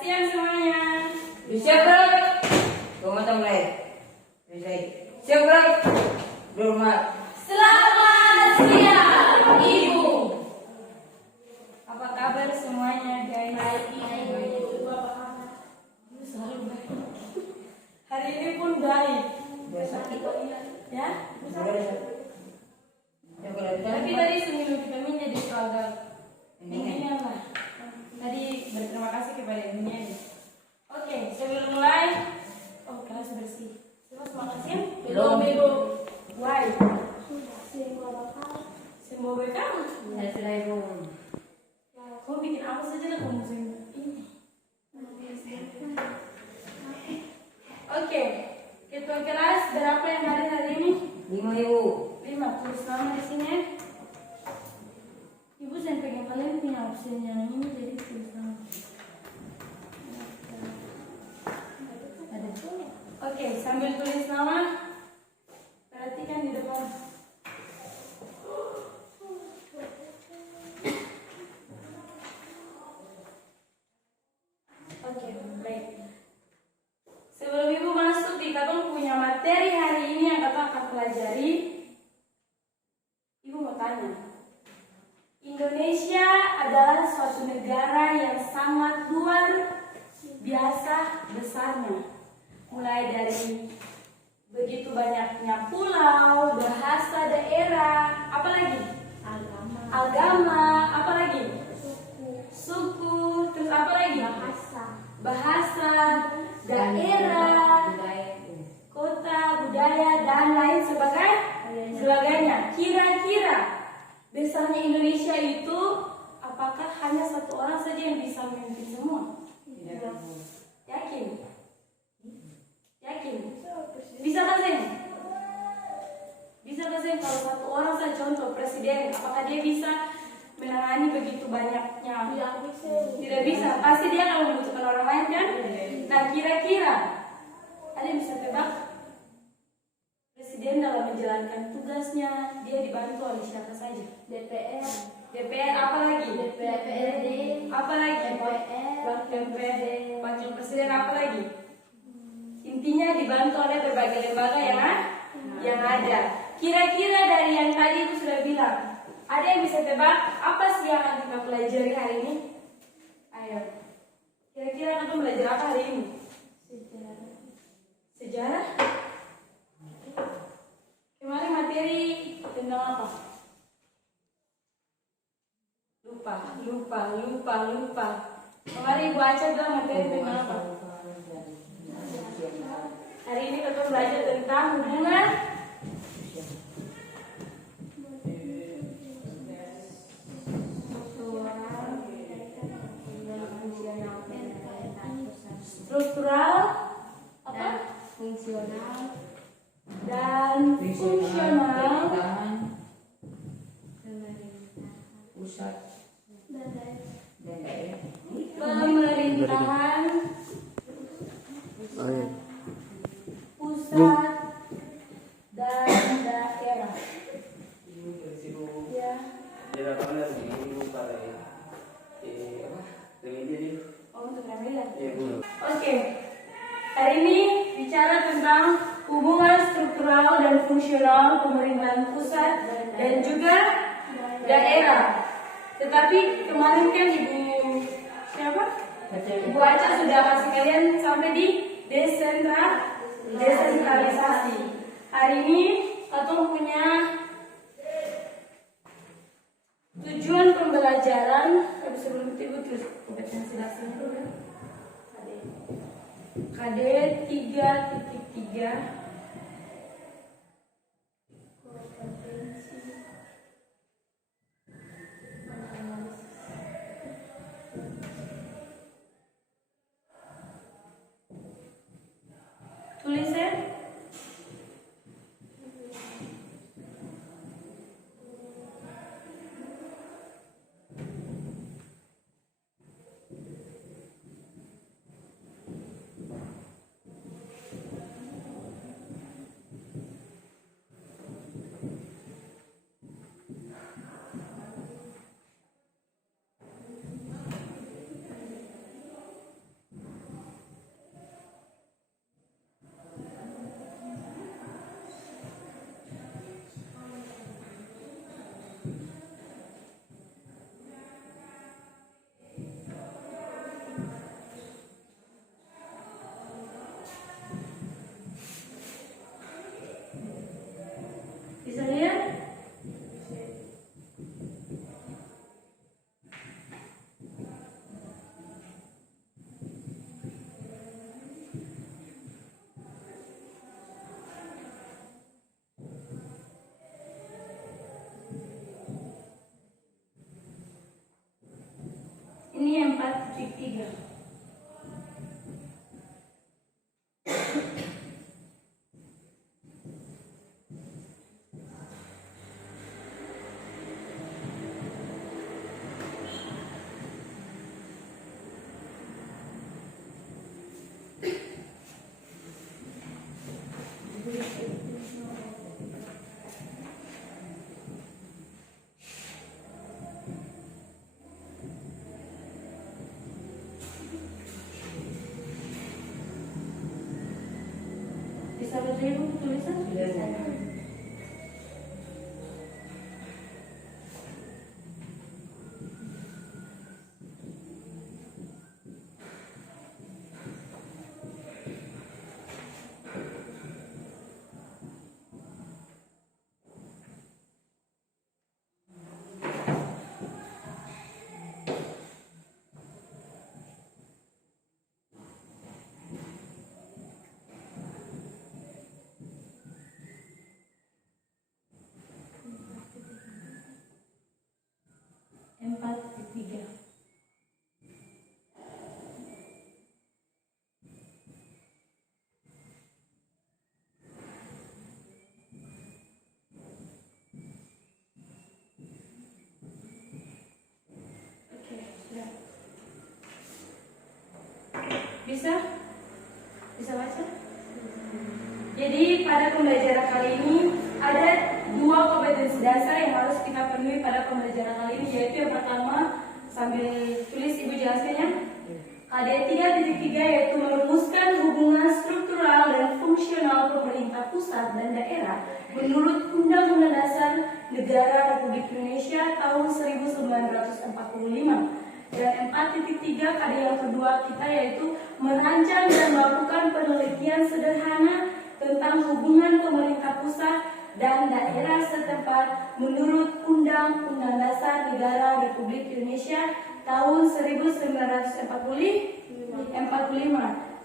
siang semuanya. Siap, Bro. Gua mulai. Siap, Bro. Hormat. Selamat siang, Ibu. Apa kabar semuanya, guys? Selalu baik. Hari ini pun baik. Biasa. Ya? Ya, kalau kita Tapi tadi seminggu vitamin jadi seragam. Ini. Ini apa? Tadi berterima kasih kepada dunia. Oke, sebelum mulai, kelas bersih. Terima kasih. Belum. Why? Semua bekam. Ya, sudah, Ibu. Kau bikin apa saja lah kamu ini. Oke, ketua kelas berapa yang hadir hari ini? 5, Ibu. 5. Tulis nama di sini. Ibu saya pengen kalian punya absen yang ini jadi tulis nama. Ada. Oke, sambil tulis nama, perhatikan di depan. Oke, baik. Sebelum Ibu masuk di Katong punya materi hari ini yang Katong akan pelajari, Ibu mau tanya. Indonesia adalah suatu negara yang sangat luar biasa besarnya. Mulai dari begitu banyaknya pulau, bahasa daerah, apalagi? Agama, apalagi? Suku, terus apa lagi? Bahasa, daerah, kota, budaya, dan lain sebagainya. Kira-kira besarnya Indonesia itu apakah hanya satu orang saja yang bisa memimpin semua? Yakin? Yakin? Bisa kan Zeng? Bisa kan Zeng kalau satu orang saja contoh presiden, apakah dia bisa menangani begitu banyaknya? Tidak bisa. Pasti dia akan membutuhkan orang lain kan? Nah, kira-kira ada yang bisa tebak? Presiden dalam menjalankan tugasnya dia dibantu oleh siapa saja? DPR apa lagi? DPRD. Apa lagi? MPR. Wakil presiden apa lagi? Intinya dibantu oleh berbagai lembaga yang ada. Kira-kira dari yang tadi itu sudah bilang, ada yang bisa tebak apa sih yang akan kita pelajari hari ini? Ayo. Kira-kira kita belajar apa hari ini? Sejarah? Kemarin materi tentang apa? Lupa. Kemarin Ibu Aca bilang materi tentang apa? Hari ini kita belajar tentang hubungan struktural, apa? Fungsional Dan fungsional Pusat dan daerah. pemerintahan pusat dan daerah. Ya. Oh, untuk remedial. Oke. Hari ini bicara tentang hubungan struktural dan fungsional pemerintahan pusat dan juga daerah. Tetapi kemarin kan Ibu Aca sudah kasih kalian sampai di desentralisasi. Hari ini Katong punya tujuan pembelajaran. Sebelum itu Ibu tulis kompetensi dasarnya dulu. KD 3.3. Tulis ya. Sudah Ibu tulisan? Sudah. Empat tiga. Oke, sudah. Bisa? Bisa baca? Jadi pada pembelajaran kali ini ada dua kompetensi dasar yang harus kita penuhi pada pembelajaran kali ini, yaitu yang pertama, sambil tulis Ibu jelaskan ya. KD 3.3 yaitu merumuskan hubungan struktural dan fungsional pemerintah pusat dan daerah menurut Undang-Undang Dasar Negara Republik Indonesia tahun 1945. Dan 4.3 KD yang kedua kita yaitu merancang dan melakukan penelitian sederhana tentang hubungan pemerintah pusat dan daerah setempat menurut Undang-Undang Dasar Negara Republik Indonesia tahun 1945.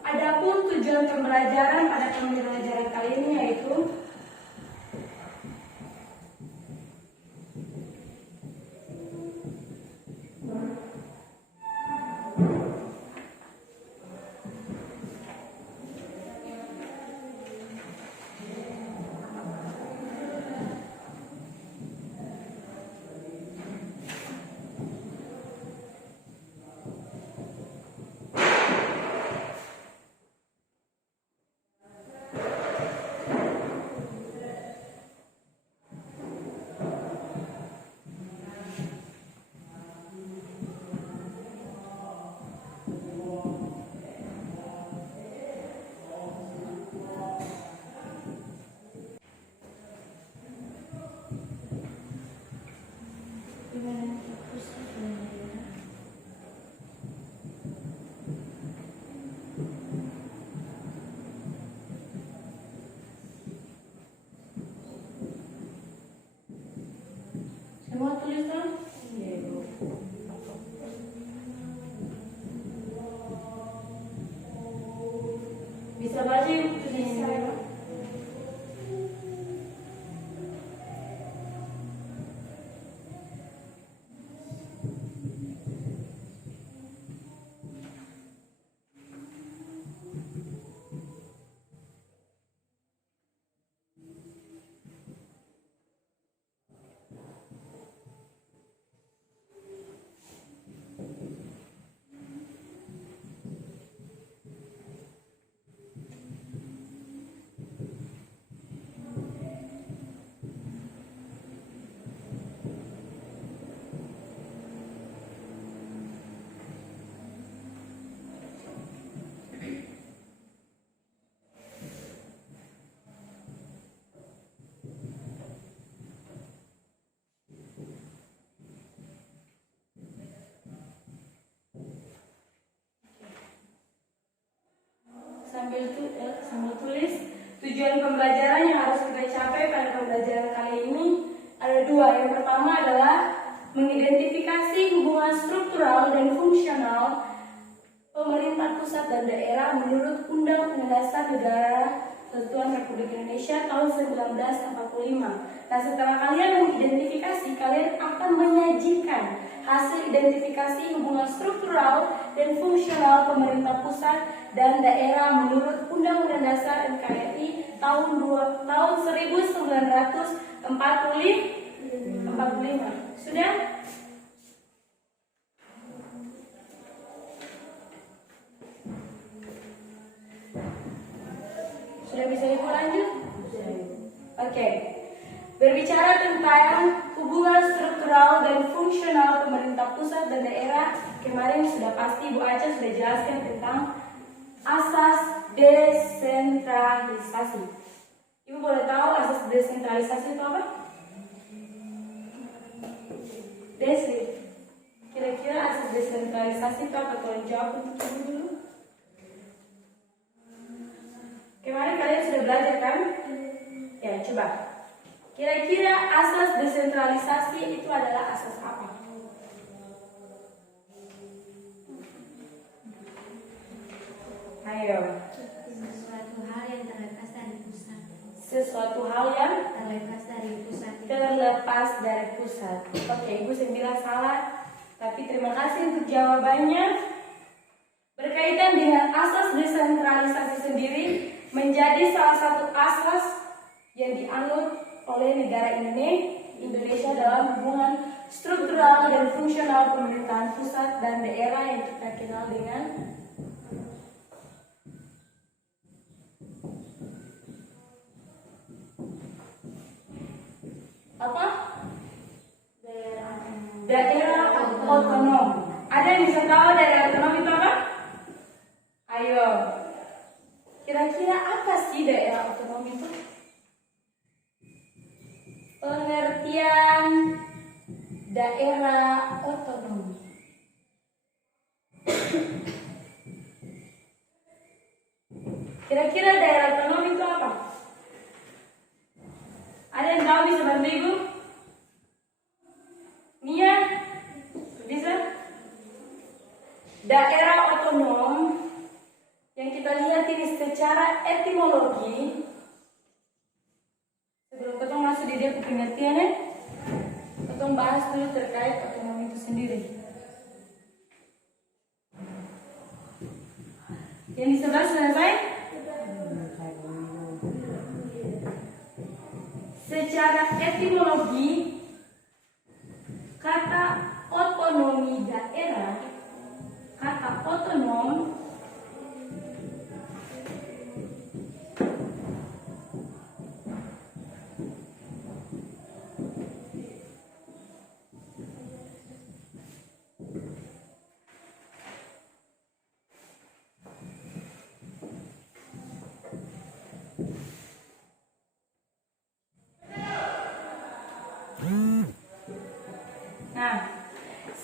Adapun tujuan pembelajaran pada pembelajaran kali ini yaitu semua tulisan. Bisa baca Ibu tulisan. Sambil tulis tujuan pembelajaran yang harus kita capai pada pembelajaran kali ini ada dua. Yang pertama adalah mengidentifikasi hubungan struktural dan fungsional pemerintah pusat dan daerah menurut Undang-Undang Dasar Negara Kesatuan Republik Indonesia tahun 1945. Nah, setelah kalian mengidentifikasi, kalian akan menyajikan hasil identifikasi hubungan struktural dan fungsional pemerintah pusat dan daerah menurut Undang-Undang Dasar NKRI tahun 1945. Sudah? Sudah bisa Ibu lanjut? Oke. Berbicara tentang hubungan struktural dan fungsional pemerintah pusat dan daerah, kemarin sudah pasti Bu Aca sudah jelaskan tentang asas desentralisasi. Ibu boleh tahu asas desentralisasi itu apa? Desi, kira-kira asas desentralisasi itu apa? Tolong jawab untuk ibu dulu. Kemarin kalian sudah belajar kan? Ya, coba. Kira-kira asas desentralisasi itu adalah asas apa? Ayo. Sesuatu hal yang terlepas dari pusat. Sesuatu hal yang Terlepas dari pusat. terlepas dari pusat. Oke, Ibu bilang salah, tapi terima kasih untuk jawabannya. Berkaitan dengan asas desentralisasi sendiri menjadi salah satu asas yang dianut oleh negara Indonesia dalam hubungan struktural dan fungsional pemerintahan pusat dan daerah yang kita kenal dengan apa? Daerah otonom. Ada yang bisa tahu daerah otonom itu apa? Ayo. Kira-kira apa sih daerah otonom itu? Pengertian daerah otonom. Kira-kira daerah otonom itu apa? Ada yang tahu bisa bantu Ibu? Nia? Bisa? Daerah otonom yang kita lihat ini secara etimologi. Sebelum kita masuk di dia pengertiannya, kita bahas dulu terkait otonom itu sendiri. Yang di sebelah selesai? Secara etimologi, kata otonomi daerah, kata otonom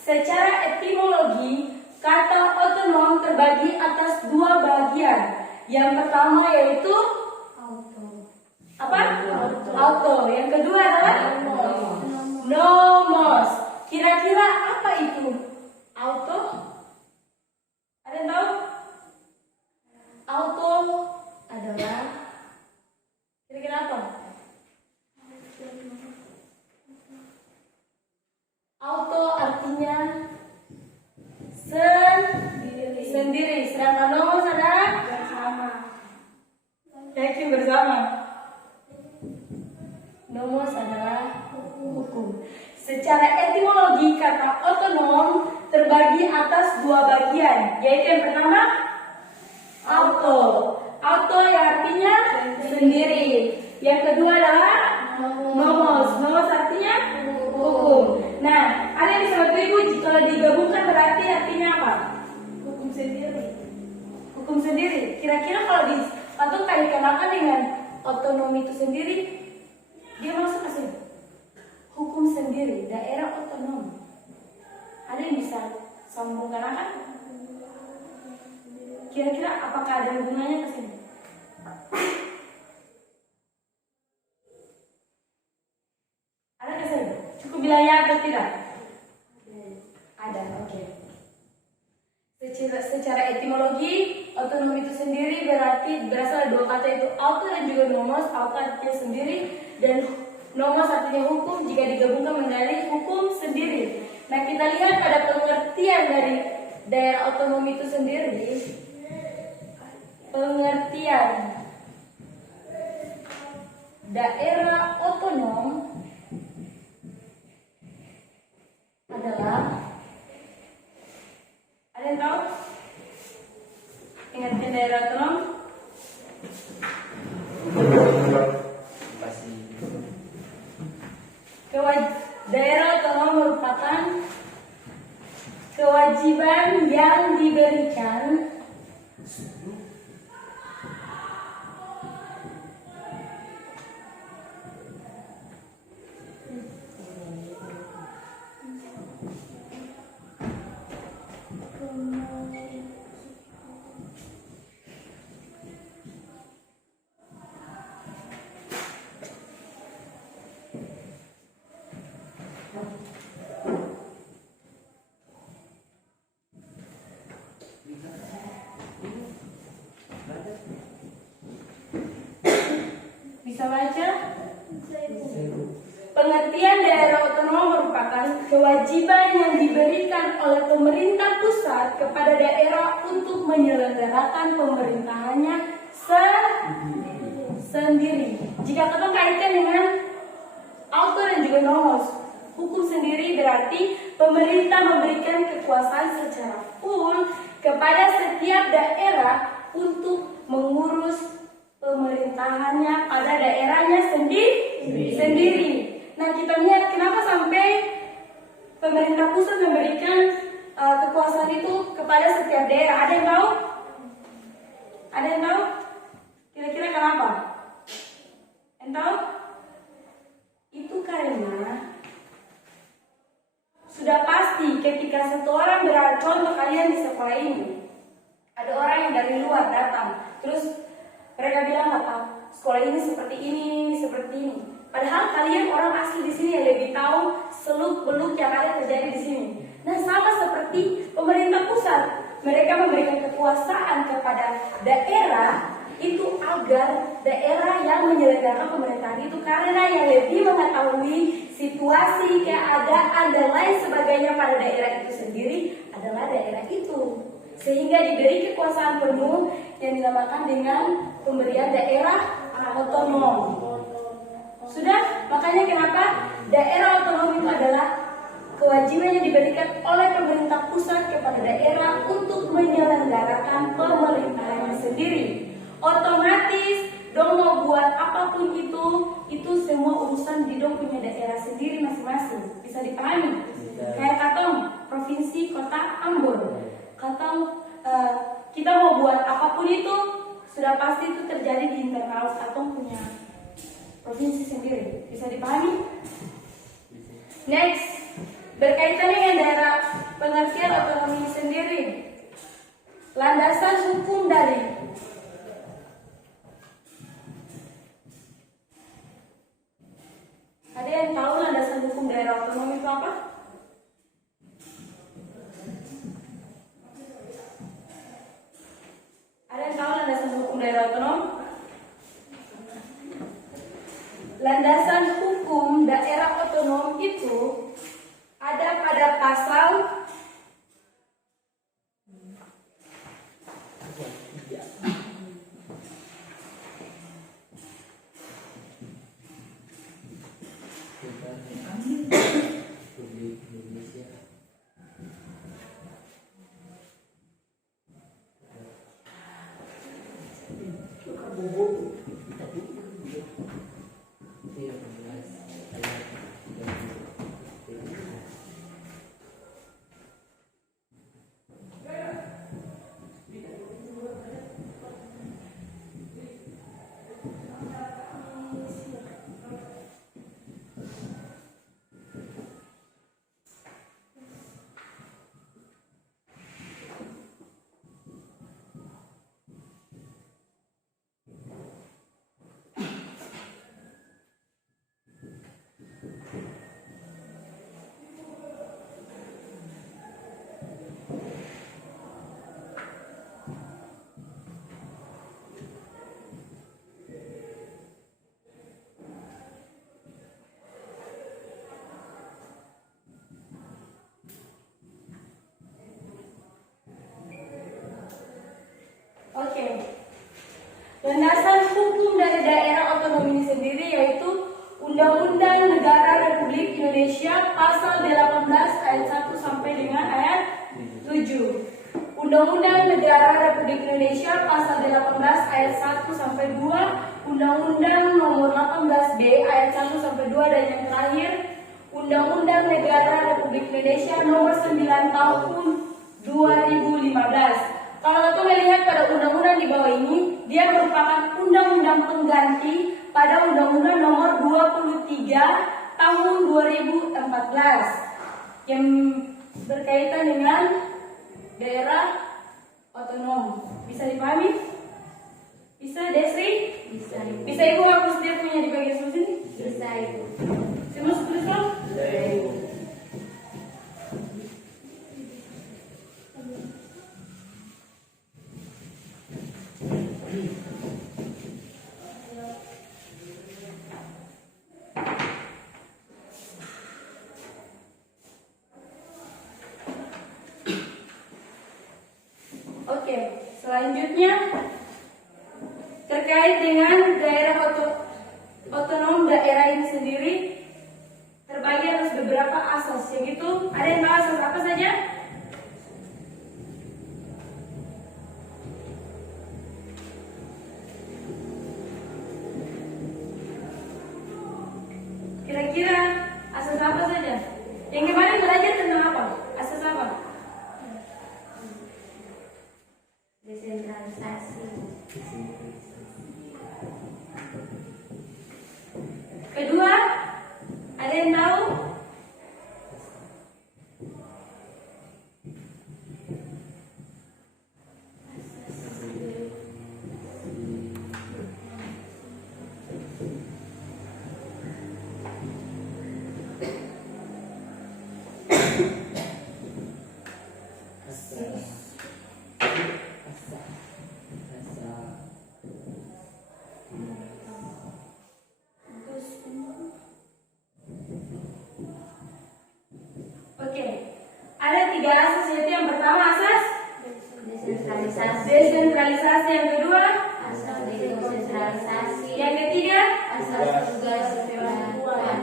secara etimologi, kata otonom terbagi atas dua bagian. Yang pertama yaitu apa? Auto. Yang kedua adalah nomos. Kira-kira apa itu auto? Ada yang tahu? Auto adalah kira-kira apa? Auto artinya sendiri, sedangkan nomos adalah bersama. Yakin bersama. Nomos adalah hukum. Secara etimologi kata otonom terbagi atas dua bagian, yaitu yang pertama auto. Auto yang artinya sendiri. Yang kedua adalah nomos. Nomos artinya hukum. Nah, ada yang bisa bantu Ibu kalau digabungkan berarti artinya apa? Hukum sendiri. Hukum sendiri. Kira-kira kalau atau kaitkan dengan otonomi itu sendiri, dia masuk ke sini. Hukum sendiri, daerah otonom. Ada yang bisa sambungkan akan? Kira-kira apakah ada hubungannya ke sini? Ada ke sini? Cukup bilang ya atau tidak? Ada, oke. Secara etimologi, otonom itu sendiri berarti berasal dari dua kata itu auto dan juga nomos. Auto artinya sendiri dan nomos artinya hukum jika digabungkan menjadi hukum sendiri. Nah, kita lihat pada pengertian dari daerah otonom itu sendiri. Pengertian daerah otonom adalah, ada yang tahu? Pengertian daerah otonom? Daerah otonom merupakan kewajiban yang diberikan Bisa baca? Pengertian daerah otonom merupakan kewajiban yang diberikan oleh pemerintah pusat kepada daerah untuk menyelenggarakan pemerintahannya sendiri. Jika kita kaitkan dengan auto dan juga nomos, hukum sendiri berarti pemerintah memberikan kekuasaan secara full kepada setiap daerah untuk mengurus pemerintahannya pada daerahnya sendiri. Nah, kita lihat kenapa sampai pemerintah pusat memberikan kekuasaan itu kepada setiap daerah. Ada yang tahu? Ada yang tahu? Kira-kira kenapa? Yang tahu? Itu karena sudah pasti ketika satu orang contoh kalian di sekolah ini, ada orang yang dari luar datang, terus mereka bilang apa? Sekolah ini seperti ini, seperti ini. Padahal kalian orang asli di sini yang lebih tahu seluk-beluk yang ada terjadi di sini. Nah, sama seperti pemerintah pusat, mereka memberikan kekuasaan kepada daerah itu agar daerah yang menyelenggarakan pemerintahan itu karena yang lebih mengetahui situasi, keadaan dan lain sebagainya pada daerah itu sendiri adalah daerah itu. Sehingga diberi kekuasaan penuh yang dinamakan dengan pemberian daerah otonom. Sudah, makanya kenapa daerah otonom itu adalah kewajiban yang diberikan oleh pemerintah pusat kepada daerah untuk menyelenggarakan pemerintahannya sendiri. Otomatis dong mau buat apapun itu semua urusan di dong punya daerah sendiri masing-masing. Bisa dipahami? Kayak katong provinsi kota Ambon. Katong kita mau buat apapun itu sudah pasti itu terjadi di internal katong punya provinsi sendiri. Bisa dipahami? Next, berkaitan dengan daerah pengertian otonomi sendiri. Landasan hukum dari ada yang tahu landasan hukum daerah otonom itu apa? Ada yang tahu landasan hukum daerah otonom? Landasan hukum daerah otonom itu ada pada pasal landasan hukum dari daerah otonom ini sendiri yaitu Undang-Undang Negara Republik Indonesia pasal 18 ayat 1 sampai dengan ayat 7. Undang-Undang Negara Republik Indonesia pasal 18 ayat 1 sampai 2, Undang-Undang Nomor 18B ayat 1 sampai 2 dan yang terakhir Undang-Undang Negara Republik Indonesia Nomor 9 tahun 2015. Kalau kita melihat pada undang-undang di bawah ini, dia merupakan undang-undang pengganti pada Undang-Undang Nomor 23 tahun 2014 yang berkaitan dengan daerah otonom. Bisa dipahami? Bisa, Desri? Bisa. Bisa Ibu hapus dia punya di bagian sebelah sini? Bisa itu. Semua tulis dong? Selanjutnya terkait dengan daerah otonom daerah ini sendiri terbagi atas beberapa asas, yaitu ada yang tahu asas apa saja? Kira-kira asas apa saja? Yang kemarin belajar tentang apa? Asas apa? Desentralisasi. Kedua, ada yang tahu? Oke, ada 3 asas, yaitu yang pertama asas Desentralisasi. desentralisasi, yang kedua, Asas desentralisasi. yang ketiga. Asas tugas pembantuan.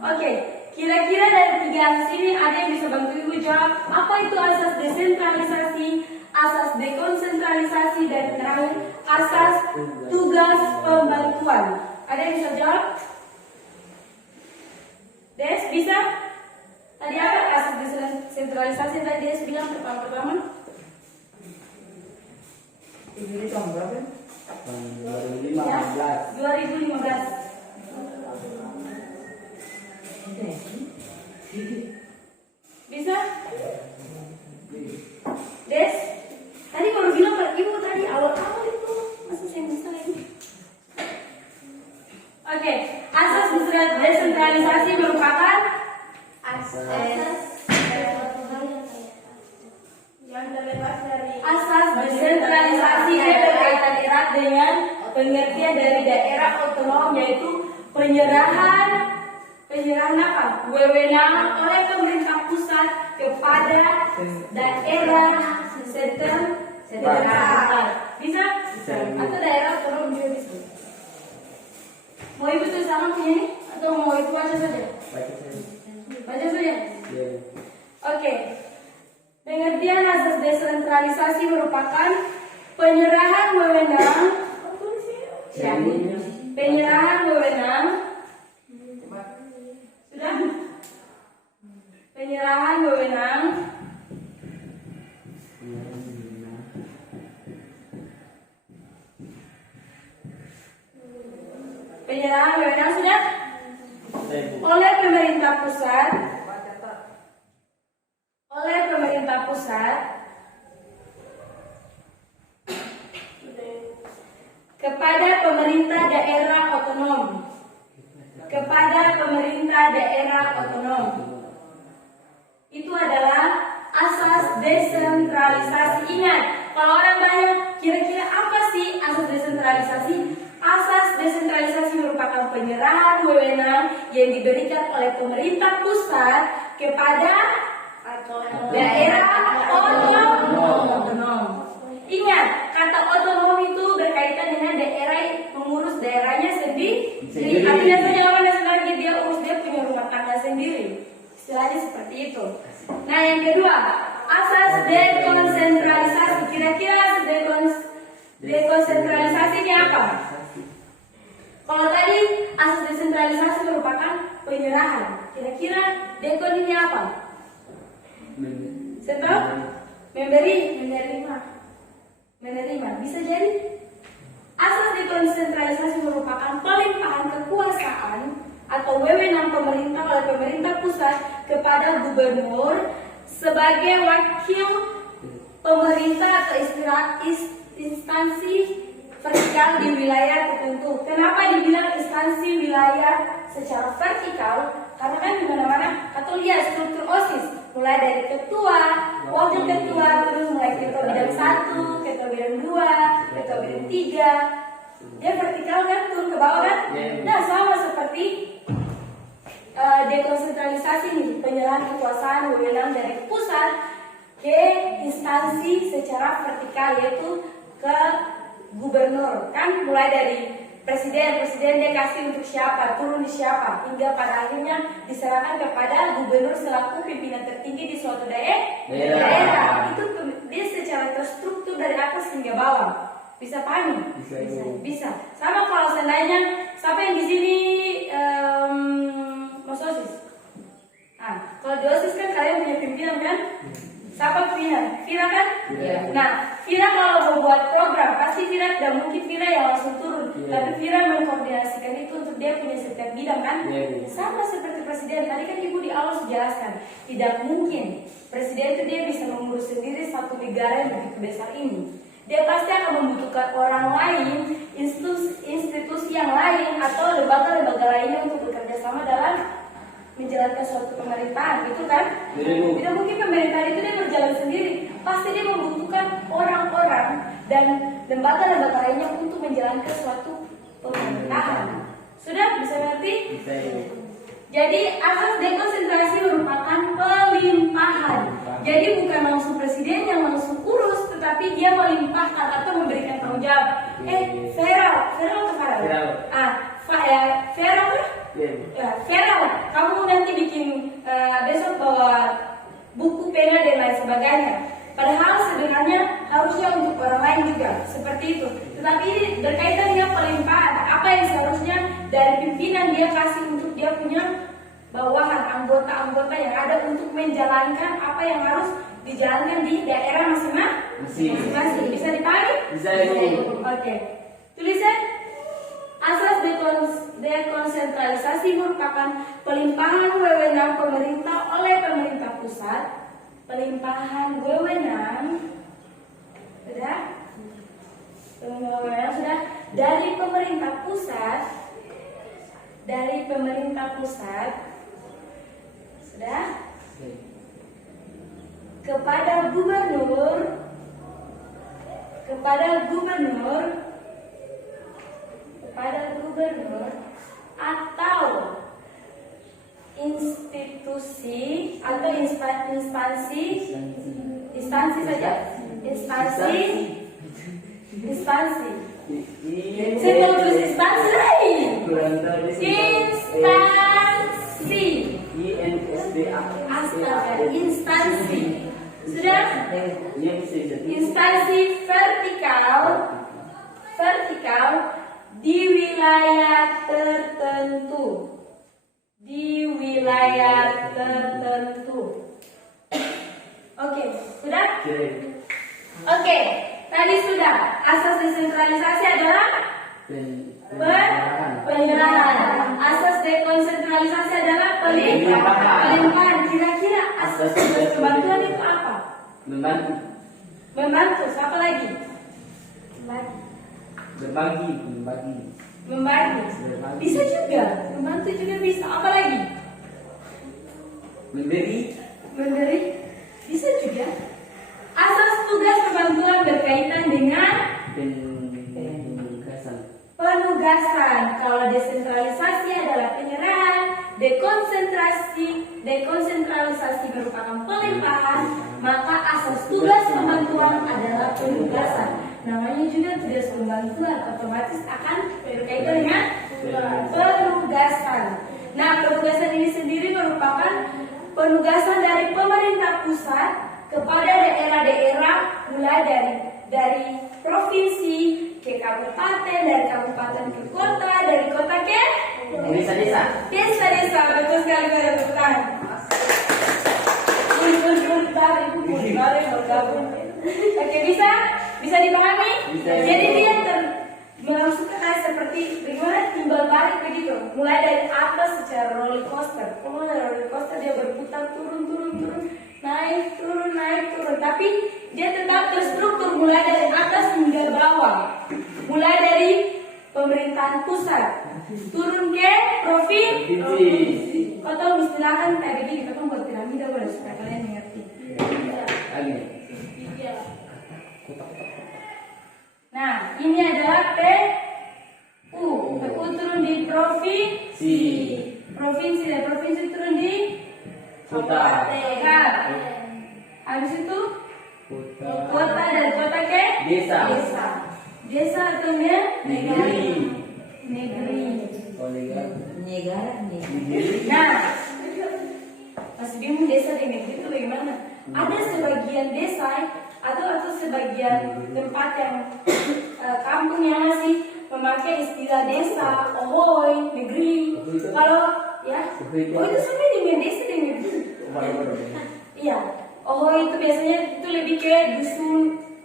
Oke, kira-kira dari 3 asas ini ada yang bisa bantu ibu jawab apa itu asas desentralisasi, asas dekonsentralisasi, dan terakhir asas tugas pembantuan. Ada yang bisa jawab? Des, bisa? Tadi apa asas desentralisasi yang tadi Des bilang pertama-tama? Ini tahun berapa? Ya, 2015. Bisa? Des? Tadi baru bilang ke ibu tadi awal-awal itu. Masa saya bisa lagi? Oke, asas desentralisasi merupakan Asas yang terlepas dari asas desentralisasi yang berkaitan erat dengan pengertian dari daerah otonom, yaitu penyerahan apa? Wewenang oleh pemerintah pusat kepada daerah setempat. Bisa? Atau daerah otonom juga bisa. Mau ibu tulis sama punya ini? Atau mau ibu baca saja? Baca saja? Oke. Pengertian asas desentralisasi merupakan penyerahan wewenang. Penyerahan wewenang. Sudah? Penyerahan wewenang sudah oleh pemerintah pusat kepada pemerintah daerah otonom. Itu adalah asas desentralisasi. Ingat, kalau orang banyak, kira-kira apa sih asas desentralisasi? Asas desentralisasi merupakan penyerahan wewenang yang diberikan oleh pemerintah pusat kepada daerah otonom. Ingat, kata otonom itu berkaitan dengan daerah, mengurus daerahnya sendiri. Artinya saja orang lagi dia urus, dia punya rumah tangga sendiri. Istilahnya seperti itu. Nah, yang kedua, asas dekonsentralisasi. Kira-kira asas dekonsentralisasi ini apa? Kalau tadi asas desentralisasi merupakan penyerahan. Kira-kira dekon ini apa? Stop. Menerima. Bisa jadi asas dekonsentralisasi merupakan pelimpahan kekuasaan atau wewenang pemerintah oleh pemerintah pusat kepada gubernur sebagai wakil pemerintah atau instansi vertikal di wilayah tertentu. Kenapa dibilang instansi wilayah secara vertikal? Karena kan di mana-mana atau lihat struktur OSIS, mulai dari ketua, wakil ketua, terus mulai ketua bidang 1, ketua bidang 2, ketua bidang 3. Dia vertikal kan, turun ke bawah kan? Nah, sama seperti dekonsentralisasi nih, penyerahan kekuasaan wewenang dari pusat ke instansi secara vertikal, yaitu ke gubernur. Kan mulai dari presiden dia kasih untuk siapa, turun di siapa, hingga pada akhirnya diserahkan kepada gubernur selaku pimpinan tertinggi di suatu daerah. Itu dia secara terstruktur dari atas hingga bawah. Bisa pahami? Bisa. Sama kalau seandainya siapa yang di sini Mas OSIS? Nah, kalau di OSIS kan kalian punya pimpinan kan? Siapa pimpinan? Vira kan? Nah, Vira kalau mau buat program, pasti Vira tidak mungkin Vira yang langsung turun. Tapi Vira mengkoordinasikan itu untuk dia punya setiap bidang kan? Sama seperti presiden. Tadi kan Ibu di awal sudah jelaskan, tidak mungkin presiden itu dia bisa mengurus sendiri satu negara yang begitu besar ini. Dia pasti akan membutuhkan orang lain, institusi yang lain, atau lembaga-lembaga lainnya untuk bekerja sama dalam menjalankan suatu pemerintahan, gitu kan? Tidak mungkin pemerintahan itu dia berjalan sendiri. Pasti dia membutuhkan orang-orang dan lembaga-lembaga lainnya untuk menjalankan suatu pemerintahan. Sudah bisa ngerti? Bisa. Jadi asas dekonsentrasi merupakan pelimpahan. Jadi bukan langsung presiden yang langsung urus, tetapi dia melimpahkan atau memberikan tanggung jawab. Feral atau Farel? Feral kan? Ya, Feral, kamu nanti bikin besok bawa buku, pena dan lain sebagainya. Padahal sebenarnya harusnya untuk orang lain juga seperti itu. Tetapi ini berkaitan dengan pelimpahan. Apa yang seharusnya dari pimpinan dia kasih untuk dia punya bawahan, anggota-anggota yang ada untuk menjalankan apa yang harus dijalankan di daerah masing-masing. Bisa dipahami? Bisa. Oke. Tulisan asas dekonsentralisasi merupakan pelimpahan wewenang pemerintah oleh pemerintah pusat. Pelimpahan wewenang sudah dari pemerintah pusat sudah kepada gubernur atau institusi atau instansi saja. Saya mau tulis instansi lagi. Astaga, instansi. Sudah? Instansi vertikal di wilayah tertentu. Oke, sudah? Oke, tadi sudah. Asas desentralisasi adalah penyerahan. Asas dekonsentralisasi adalah pelimpahan. Kira-kira asas kebantuan itu apa? Membantu. Siapa lagi? Membagi. Bisa juga. Membantu juga bisa. Apa lagi? Memberi. Bisa juga. Asas tugas kebantuan berkaitan dengan penugasan. Kalau desentralisasi adalah penyerahan, dekonsentralisasi merupakan pelimpahan, maka asas tugas pembantuan adalah penugasan. Namanya juga tugas pembantuan, otomatis akan berkaitan dengan penugasan. Nah, penugasan ini sendiri merupakan penugasan dari pemerintah pusat kepada daerah-daerah, mulai dari provinsi ke kabupaten, dari kabupaten ke kota, dari kota ke desa. Betul sekali, pada tepuk tangan. Oke, bisa dipahami? Jadi dia memasukkan seperti bagaimana timbal balik begitu, mulai dari atas secara roller coaster. Kalau roller coaster dia berputar turun, naik turun, tapi dia tetap terstruktur mulai dari atas hingga bawah. Mulai dari pemerintahan pusat turun ke provinsi. Kau tahu istilahkan kayak begini, kau buat piramida boleh supaya kalian mengerti. Nah, ini adalah PU. PU turun di provinsi. Provinsi turun di Kota. Habis itu Kota. kota, dari kota ke Desa. desa. Desa artinya Negeri. negeri. Oh, negara. Negara nih. Negeri. Nah, masih bingung desa dan negeri itu bagaimana? Ada sebagian desa atau sebagian tempat yang kampung yang masih memakai istilah desa, ohoy, negeri. Kalau ya, oh itu sama dengan desa dan negeri. Iya, ohoy itu biasanya itu lebih ke dusun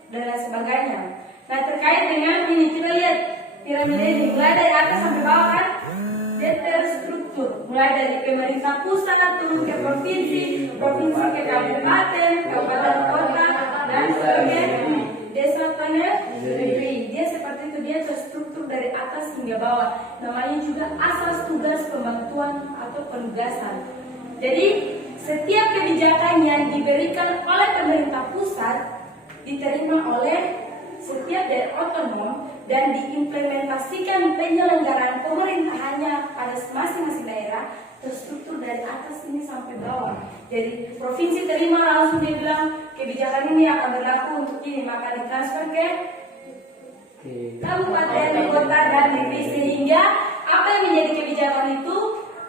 dan lain sebagainya. Nah terkait dengan ini kita lihat piramida ini mulai dari atas sampai bawah kan, dia terstruktur mulai dari pemerintah pusat turun ke provinsi, provinsi ke kabupaten, kabupaten kota dan sebagainya. Desa negeri, dia seperti itu, dia terstruktur dari atas hingga bawah. Namanya juga asas tugas pembantuan atau penugasan. Jadi setiap kebijakan yang diberikan oleh pemerintah pusat diterima oleh setiap daerah otonom dan diimplementasikan penyelenggaraan pemerintahannya pada masing-masing daerah terstruktur dari atas ini sampai bawah. Jadi provinsi terima langsung dia bilang kebijakan ini akan berlaku untuk ini, maka ditransfer ke kabupaten, kota dan negeri, sehingga apa yang menjadi kebijakan itu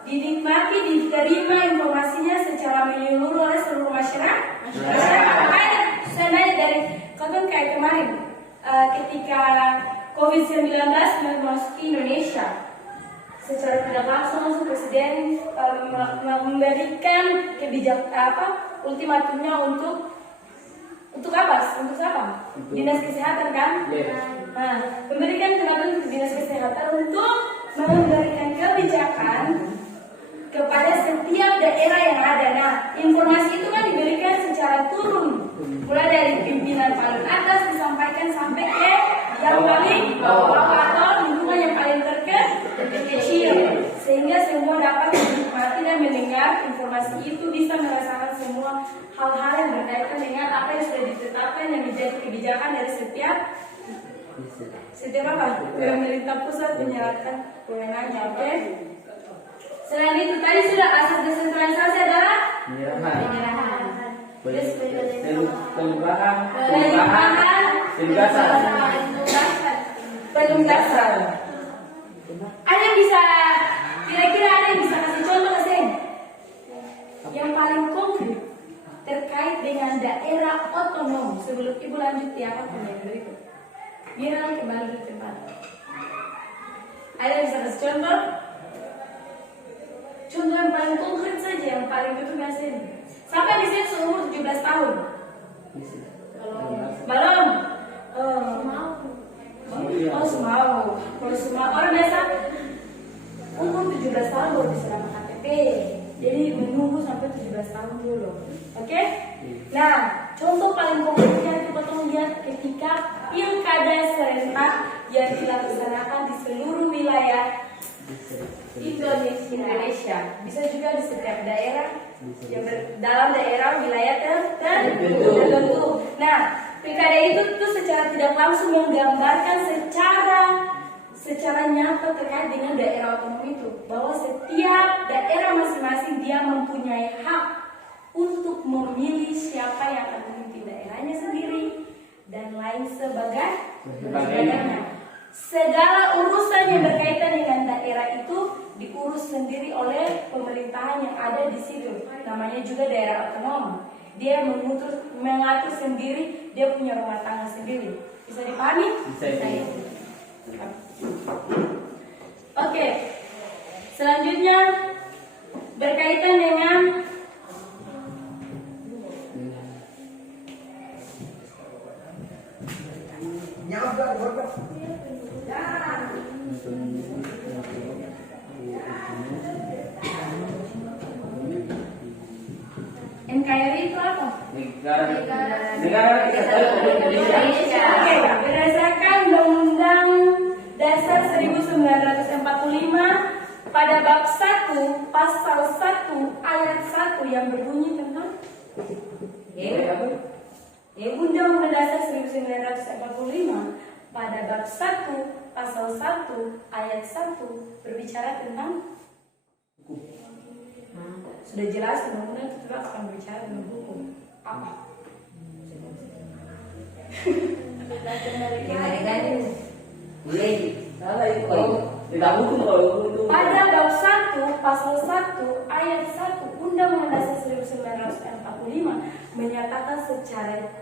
dinikmati, diterima informasinya secara menyeluruh oleh seluruh masyarakat. Saya nanya dari konten kayak kemarin, ketika COVID-19 memasuki Indonesia, secara tidak langsung Presiden memberikan ultimatumnya untuk apa? Untuk siapa? Dinas Kesehatan kan? Nah, memberikan ultimatum untuk Dinas Kesehatan untuk memberikan kebijakan kepada setiap daerah yang ada. Nah, informasi itu kan diberikan secara turun, mulai dari pimpinan paling atas disampaikan sampai ke yang paling bawah atau lingkungan yang paling terkecil, sehingga semua dapat menikmati dan mendengar informasi itu, bisa merasakan semua hal-hal yang berkaitan dengan apa yang sudah ditetapkan yang menjadi kebijakan dari setiap apa? Pemerintah pusat menyerahkan kewenangannya. Oke? Selain itu tadi sudah asas desentralisasi adalah Penyerahan. penugasan. Ada yang bisa kira-kira ada yang bisa kasih contoh ke saya? Yang paling konkret terkait dengan daerah otonom, sebelum ibu lanjut di apa yang berikut. Biar kembali di tempat. Ada yang bisa kasih contoh? Contoh yang paling konkret saja, yang paling betul biasanya. Sampai bisa seumur 17 tahun. Belum. Oh, semau. Kalau semau orang biasa umur 17 tahun baru bisa dapat KTP. Jadi menunggu sampai 17 tahun dulu. Oke? Nah, contoh paling konkretnya itu potong lihat ketika pilkada serentak yang dilaksanakan di seluruh wilayah Indonesia. Bisa juga di setiap daerah, yang dalam daerah wilayah tertentu. Nah, pilkada itu tuh secara tidak langsung menggambarkan secara nyata terkait dengan daerah otonom itu, bahwa setiap daerah masing-masing dia mempunyai hak untuk memilih siapa yang akan memimpin daerahnya sendiri dan lain sebagainya. Segala urusan yang berkaitan dengan daerah itu diurus sendiri oleh pemerintahan yang ada di situ. Namanya juga daerah otonom. Dia mengatur sendiri, dia punya rumah tangga sendiri. Bisa dipahami? Bisa. Oke. Selanjutnya berkaitan dengan NKRI itu apa? Negara Kesatuan Indonesia. Oke, berdasarkan Undang-Undang Dasar 1945 pada bab 1 pasal 1 ayat 1 yang berbunyi tentang Undang-Undang Dasar 1945 pada bab 1 pasal 1 ayat 1 berbicara tentang sudah jelas undang-undang itu akan berbicara tentang hukum. Apa? Salah itu. Tidak butuh kalau butuh. Pada bab 1 pasal 1 ayat 1 Undang-Undang Dasar 1945 menyatakan secara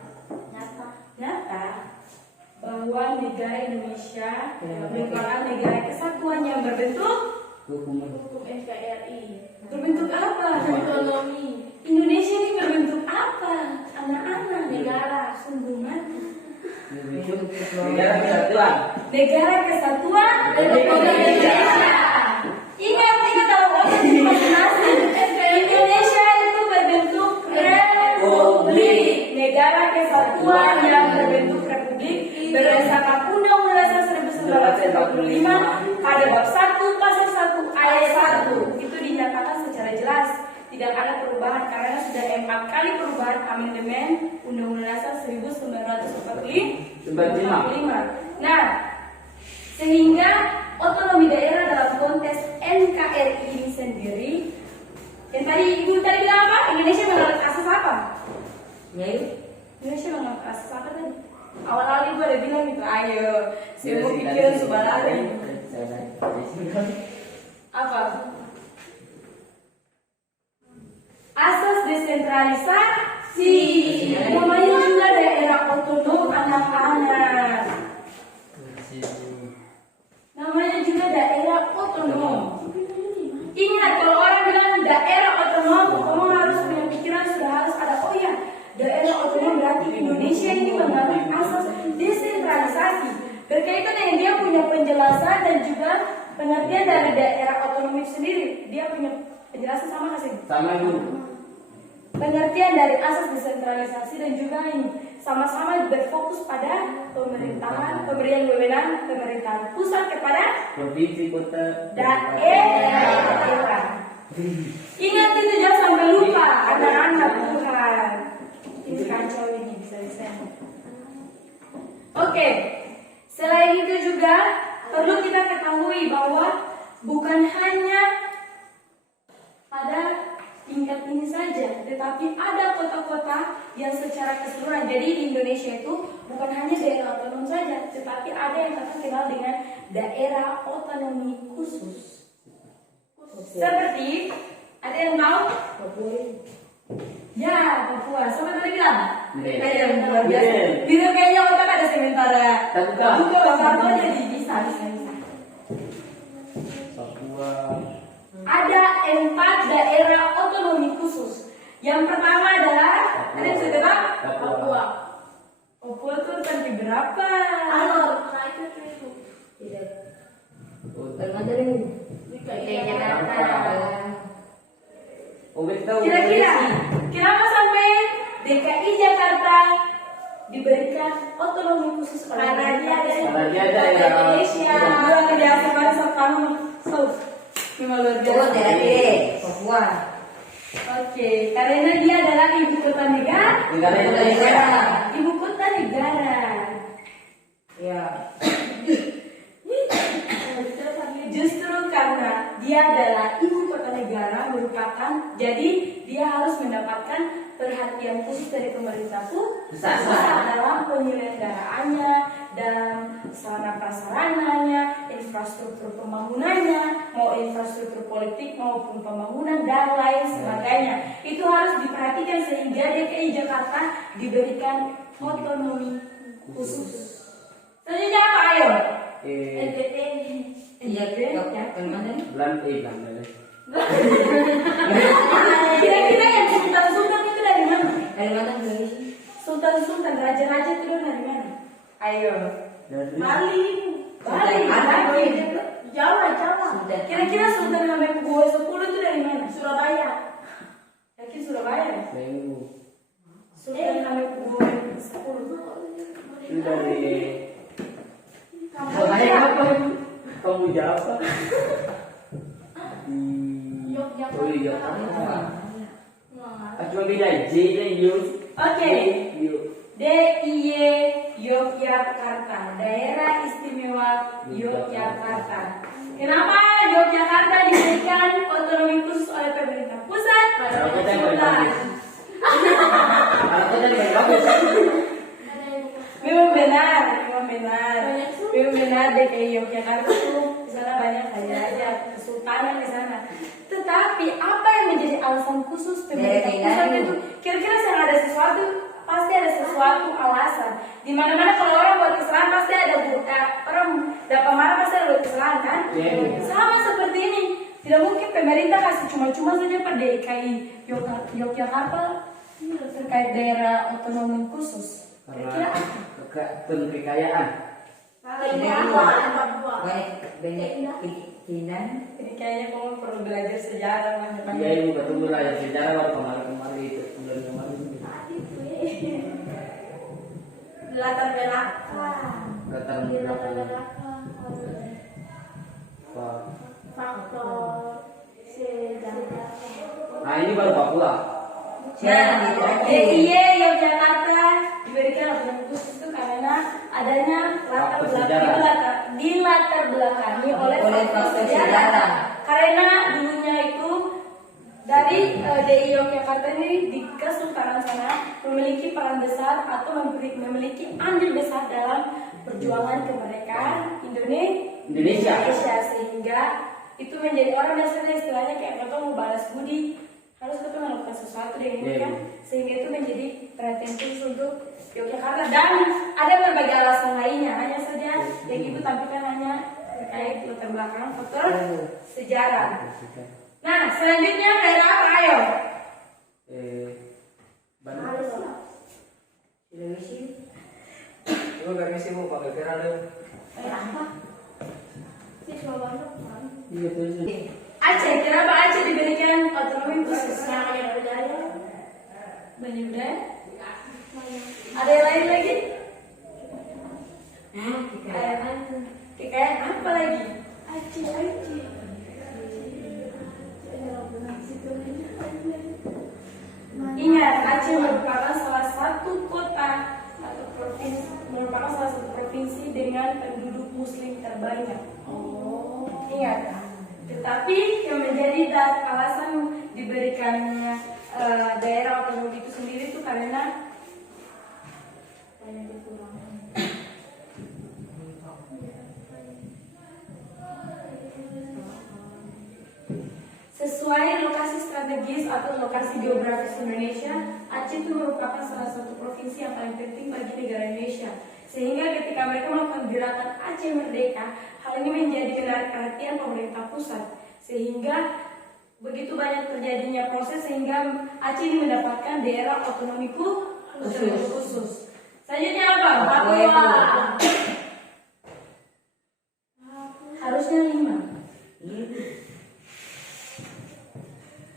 nyata bahwa negara Indonesia merupakan negara kesatuan yang berbentuk Hukum. NKRI. berbentuk apa? Otonomi. Indonesia ini berbentuk apa? Anak-anak Negara. sungguh mati. Negara kesatuan. Negara kesatuan Republik Indonesia. Ingat dalam otak masing-masing. Indonesia itu berbentuk republik. Negara kesatuan yang berbentuk republik berdasarkan Undang-Undang Dasar 1945 pada bab 1 pasal 1 ayat 1 itu dinyatakan secara jelas tidak ada perubahan karena sudah 4 kali perubahan amandemen Undang-Undang Dasar 1945. Nah, sehingga otonomi daerah dalam konteks NKRI ini sendiri yang tadi ibu tadi bilang apa? Indonesia menolak asas apa? Indonesia menolak asas apa tadi? Awal-awal ibu ada bilang gitu, ayo semua pikiran subalari. Apa? Asas desentralisasi. Namanya juga daerah otonom anak-anak. Namanya juga daerah otonom. Ingat kalau orang bilang daerah otonom, kamu harus punya pikiran sudah harus ada. Oh ya, daerah otonom berarti Indonesia ini menganut asas desentralisasi. Berkaitan dengan dia punya penjelasan dan juga pengertian dari daerah otonom itu sendiri. Dia punya penjelasan sama nggak sih? Sama Bu. Pengertian dari asas desentralisasi dan juga ini sama-sama berfokus pada pemerintahan, pemberian wewenang pemerintahan pusat kepada Provinsi, kota, daerah. Ingat itu jangan sampai lupa anak-anak Tuhan. Ini kacau ini bisa-bisa. Oke, selain itu juga perlu kita ketahui bahwa bukan hanya pada tingkat ini saja, tetapi ada kota-kota yang secara keseluruhan. Jadi di Indonesia itu bukan hanya daerah otonom saja, tetapi ada yang kita kenal dengan daerah otonomi khusus. Seperti ada yang tahu? Ya, Papua. Sama tadi bilang? Kayak luar biasa. Gitu kayaknya otak ada sementara. Buka bakar jadi bisa. Papua. Ada 4 daerah otonomi khusus. Yang pertama adalah ada yang sudah tebak? Papua. Papua tuh sampai berapa? Tidak. DKI Jakarta. Kira-kira kenapa sampai DKI Jakarta diberikan otonomi khusus karena dia ada daerah Indonesia. Dua kerjasama bangsa kamu memang luar biasa. Papua. Oke, karena dia adalah ibu kota negara. Ibu kota negara. Ya. Justru karena dia adalah ibu kota negara merupakan, jadi dia harus mendapatkan perhatian khusus dari pemerintah pusat dalam penyelenggaraannya, dalam sarana prasarananya, infrastruktur pembangunannya, mau infrastruktur politik maupun pembangunan dan lain sebagainya. Itu harus diperhatikan sehingga DKI Jakarta diberikan otonomi khusus. Selanjutnya apa ayo? NTT. Iya, Belanda. Kira-kira yang sultan-sultan itu dari mana? Dari mana Indonesia? Sultan-sultan, raja-raja itu dari mana? Ayo. Bali. Bali. Jawa. Kira-kira Sultan Hamengkubuwono 10 itu dari mana? Surabaya. Yakin Surabaya ya? Sultan Hamengkubuwono 10. Itu dari Kamboja. kamu jawab. Yogyakarta. Cuma beda J dan U. Oke. DIY Yogyakarta, Daerah Istimewa Yogyakarta. Kenapa Yogyakarta diberikan otonomi khusus oleh pemerintah pusat? Kalau kita yang paling bagus. Kalau kita yang paling bagus. Memang benar DKI Yogyakarta tuh di sana banyak kaya raya, kesultanan di sana. Tetapi apa yang menjadi alasan khusus pemerintah pusat itu? Kira-kira yang ada sesuatu, pasti ada sesuatu alasan. Di mana-mana kalau orang buat kesalahan pasti ada orang dapat marah pasti ada buat kesalahan kan? Sama seperti ini. Tidak mungkin pemerintah kasih cuma-cuma saja per DKI Yogyakarta terkait daerah otonomi khusus. Kira-kira apa? Penuh kekayaan. Banyak keinginan. Ini kayaknya kamu perlu belajar sejarah banyak-banyak. Iya ini betul belajar sejarah waktu kemarin itu bulan kemarin. Latar belakang. Latar belakang. Faktor sejarah. Nah ini baru Papua. DIY Yogyakarta diberikan otonomi khusus itu karena adanya latar belakangi oleh faktor sejarah. Karena dulunya itu dari DIY Yogyakarta ini di Kesultanan sana memiliki peran besar atau memiliki andil besar dalam perjuangan kemerdekaan Indonesia sehingga itu menjadi orang biasanya istilahnya kayak kita mau balas budi harus kita melakukan sesuatu dengan ini kan sehingga itu menjadi perhatian khusus untuk Yogyakarta dan ada berbagai alasan lainnya hanya saja yang ibu tampilkan hanya terkait latar belakang faktor sejarah. Nah selanjutnya daerah apa ayo? Bandung. Sulawesi. Lu gak ngisi mau pakai kira deh. Apa? Siswa banyak kan? Iya betul. Aceh, kenapa Aceh diberikan otonomi khusus? Namanya budaya. Banyak budaya. Ada yang lain lagi? Kekayaan apa lagi? Aceh. Ingat, Aceh merupakan salah satu kota atau provinsi dengan penduduk Muslim terbanyak. Ingat, tetapi yang menjadi alasan diberikannya daerah otonomi itu sendiri itu karena banyak kekurangan. Sesuai lokasi strategis atau lokasi geografis Indonesia, Aceh itu merupakan salah satu provinsi yang paling penting bagi negara Indonesia. Sehingga ketika mereka melakukan gerakan Aceh Merdeka, hal ini menjadi menarik perhatian pemerintah pusat. Sehingga begitu banyak terjadinya proses sehingga Aceh ini mendapatkan daerah otonomi khusus. Selanjutnya apa? Papua. Harusnya 5.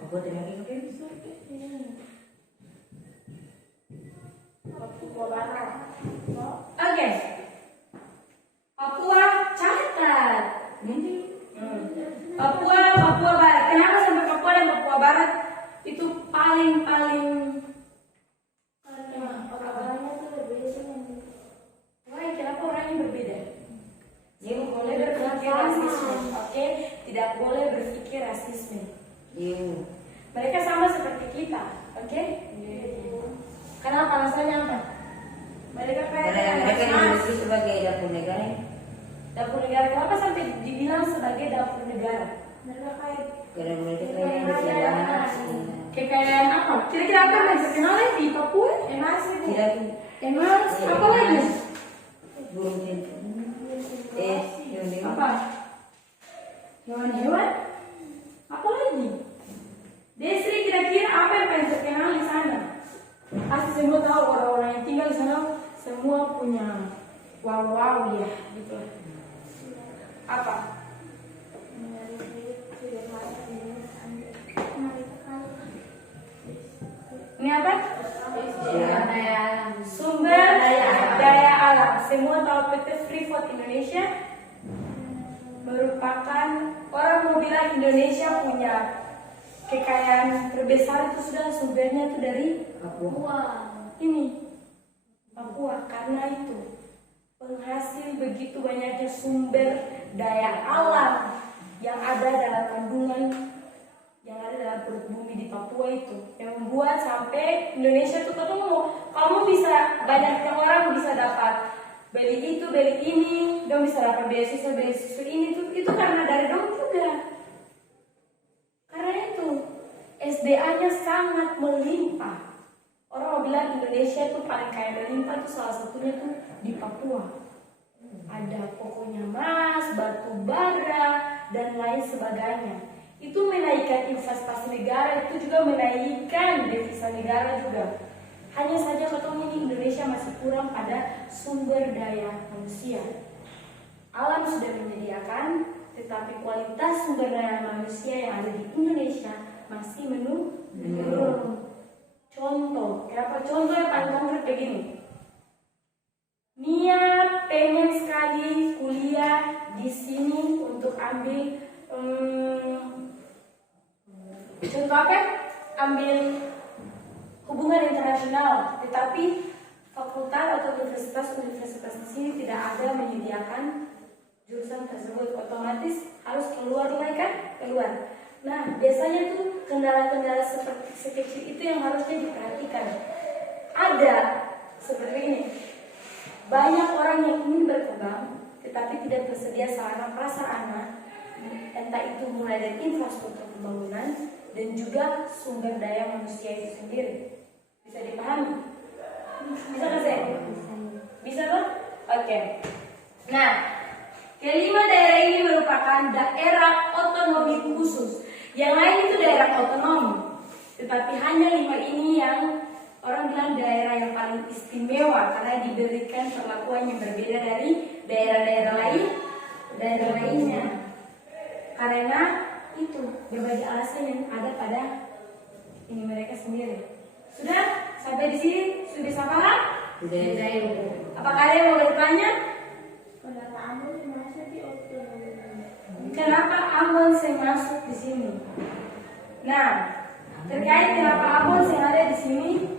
Papua Tengah Timur. Papua Barat. Oke. Papua catat. Papua Barat. Kenapa sampai Papua dan Papua Barat itu paling Wah, kenapa orangnya berbeda? Tidak boleh berpikir rasisme. Oke, tidak boleh berpikir rasisme. Mereka sama seperti kita, oke? Kenapa alasannya apa? Mereka Karena mereka dimiliki sebagai dapur negara. Dapur negara. Kenapa sampai dibilang sebagai dapur negara? Mereka kaya. Karena mereka kaya bersejarah. Kekayaan apa? Kira-kira apa yang terkenal di Papua? Emas itu. Tidak Emas. Apa lagi? burung cinta. Apa? Hewan-hewan? Apa lagi? Desri, kira-kira apa yang paling terkenal di sana? Pasti semua tahu orang-orang yang tinggal di sana semua punya wow ya gitu. Apa? Ini apa? Sumber daya alam. Semua tahu PT Freeport Indonesia merupakan orang mau bilang Indonesia punya kekayaan terbesar itu sudah sumbernya itu dari Papua. Ini Papua karena itu penghasil begitu banyaknya sumber daya alam yang ada dalam kandungan yang ada dalam perut bumi di Papua itu, yang membuat sampai Indonesia tuh ketemu, kamu bisa banyaknya orang bisa dapat beli itu, beli ini, dong bisa dapat beasiswa ini tuh, itu karena dari dong juga. Karena itu SDA-nya sangat melimpah. Orang mau bilang Indonesia tuh paling kaya melimpah tuh salah satunya tuh di Papua. Ada pokoknya emas, batu bara, dan lain sebagainya. Itu menaikkan investasi negara, itu juga menaikkan devisa negara juga. Hanya saja ketemu ini Indonesia masih kurang pada sumber daya manusia. Alam sudah menyediakan, tetapi kualitas sumber daya manusia yang ada di Indonesia masih menurun. Contoh, kenapa contoh yang paling konkret begini? Nia pengen sekali kuliah di sini untuk ambil contoh apa? Ambil hubungan internasional, tetapi fakultas atau universitas di sini tidak ada menyediakan jurusan tersebut, otomatis harus keluar rumah kan? Keluar. Nah, biasanya tuh kendala-kendala seperti sekecil itu yang harusnya diperhatikan. Ada seperti ini. Banyak orang yang ingin berkembang, tetapi tidak tersedia sarana prasarana, entah itu mulai dari infrastruktur pembangunan dan juga sumber daya manusia itu sendiri. Bisa dipahami? Bisa nggak sih? Bisa kan? Oke. Nah, kelima daerah ini merupakan daerah otonomi khusus. Yang lain itu daerah otonomi, tetapi hanya 5 ini yang orang bilang daerah yang paling istimewa karena diberikan perlakuan yang berbeda dari daerah-daerah lainnya. Karena itu berbagai alasan yang ada pada ini mereka sendiri. Sudah sampai di sini sudah bisa paham? Sudah. Apakah ada yang mau bertanya? Kenapa Ambon masuk di otonomi? Kenapa Ambon saya masuk di sini? Nah, terkait kenapa Ambon saya ada di sini,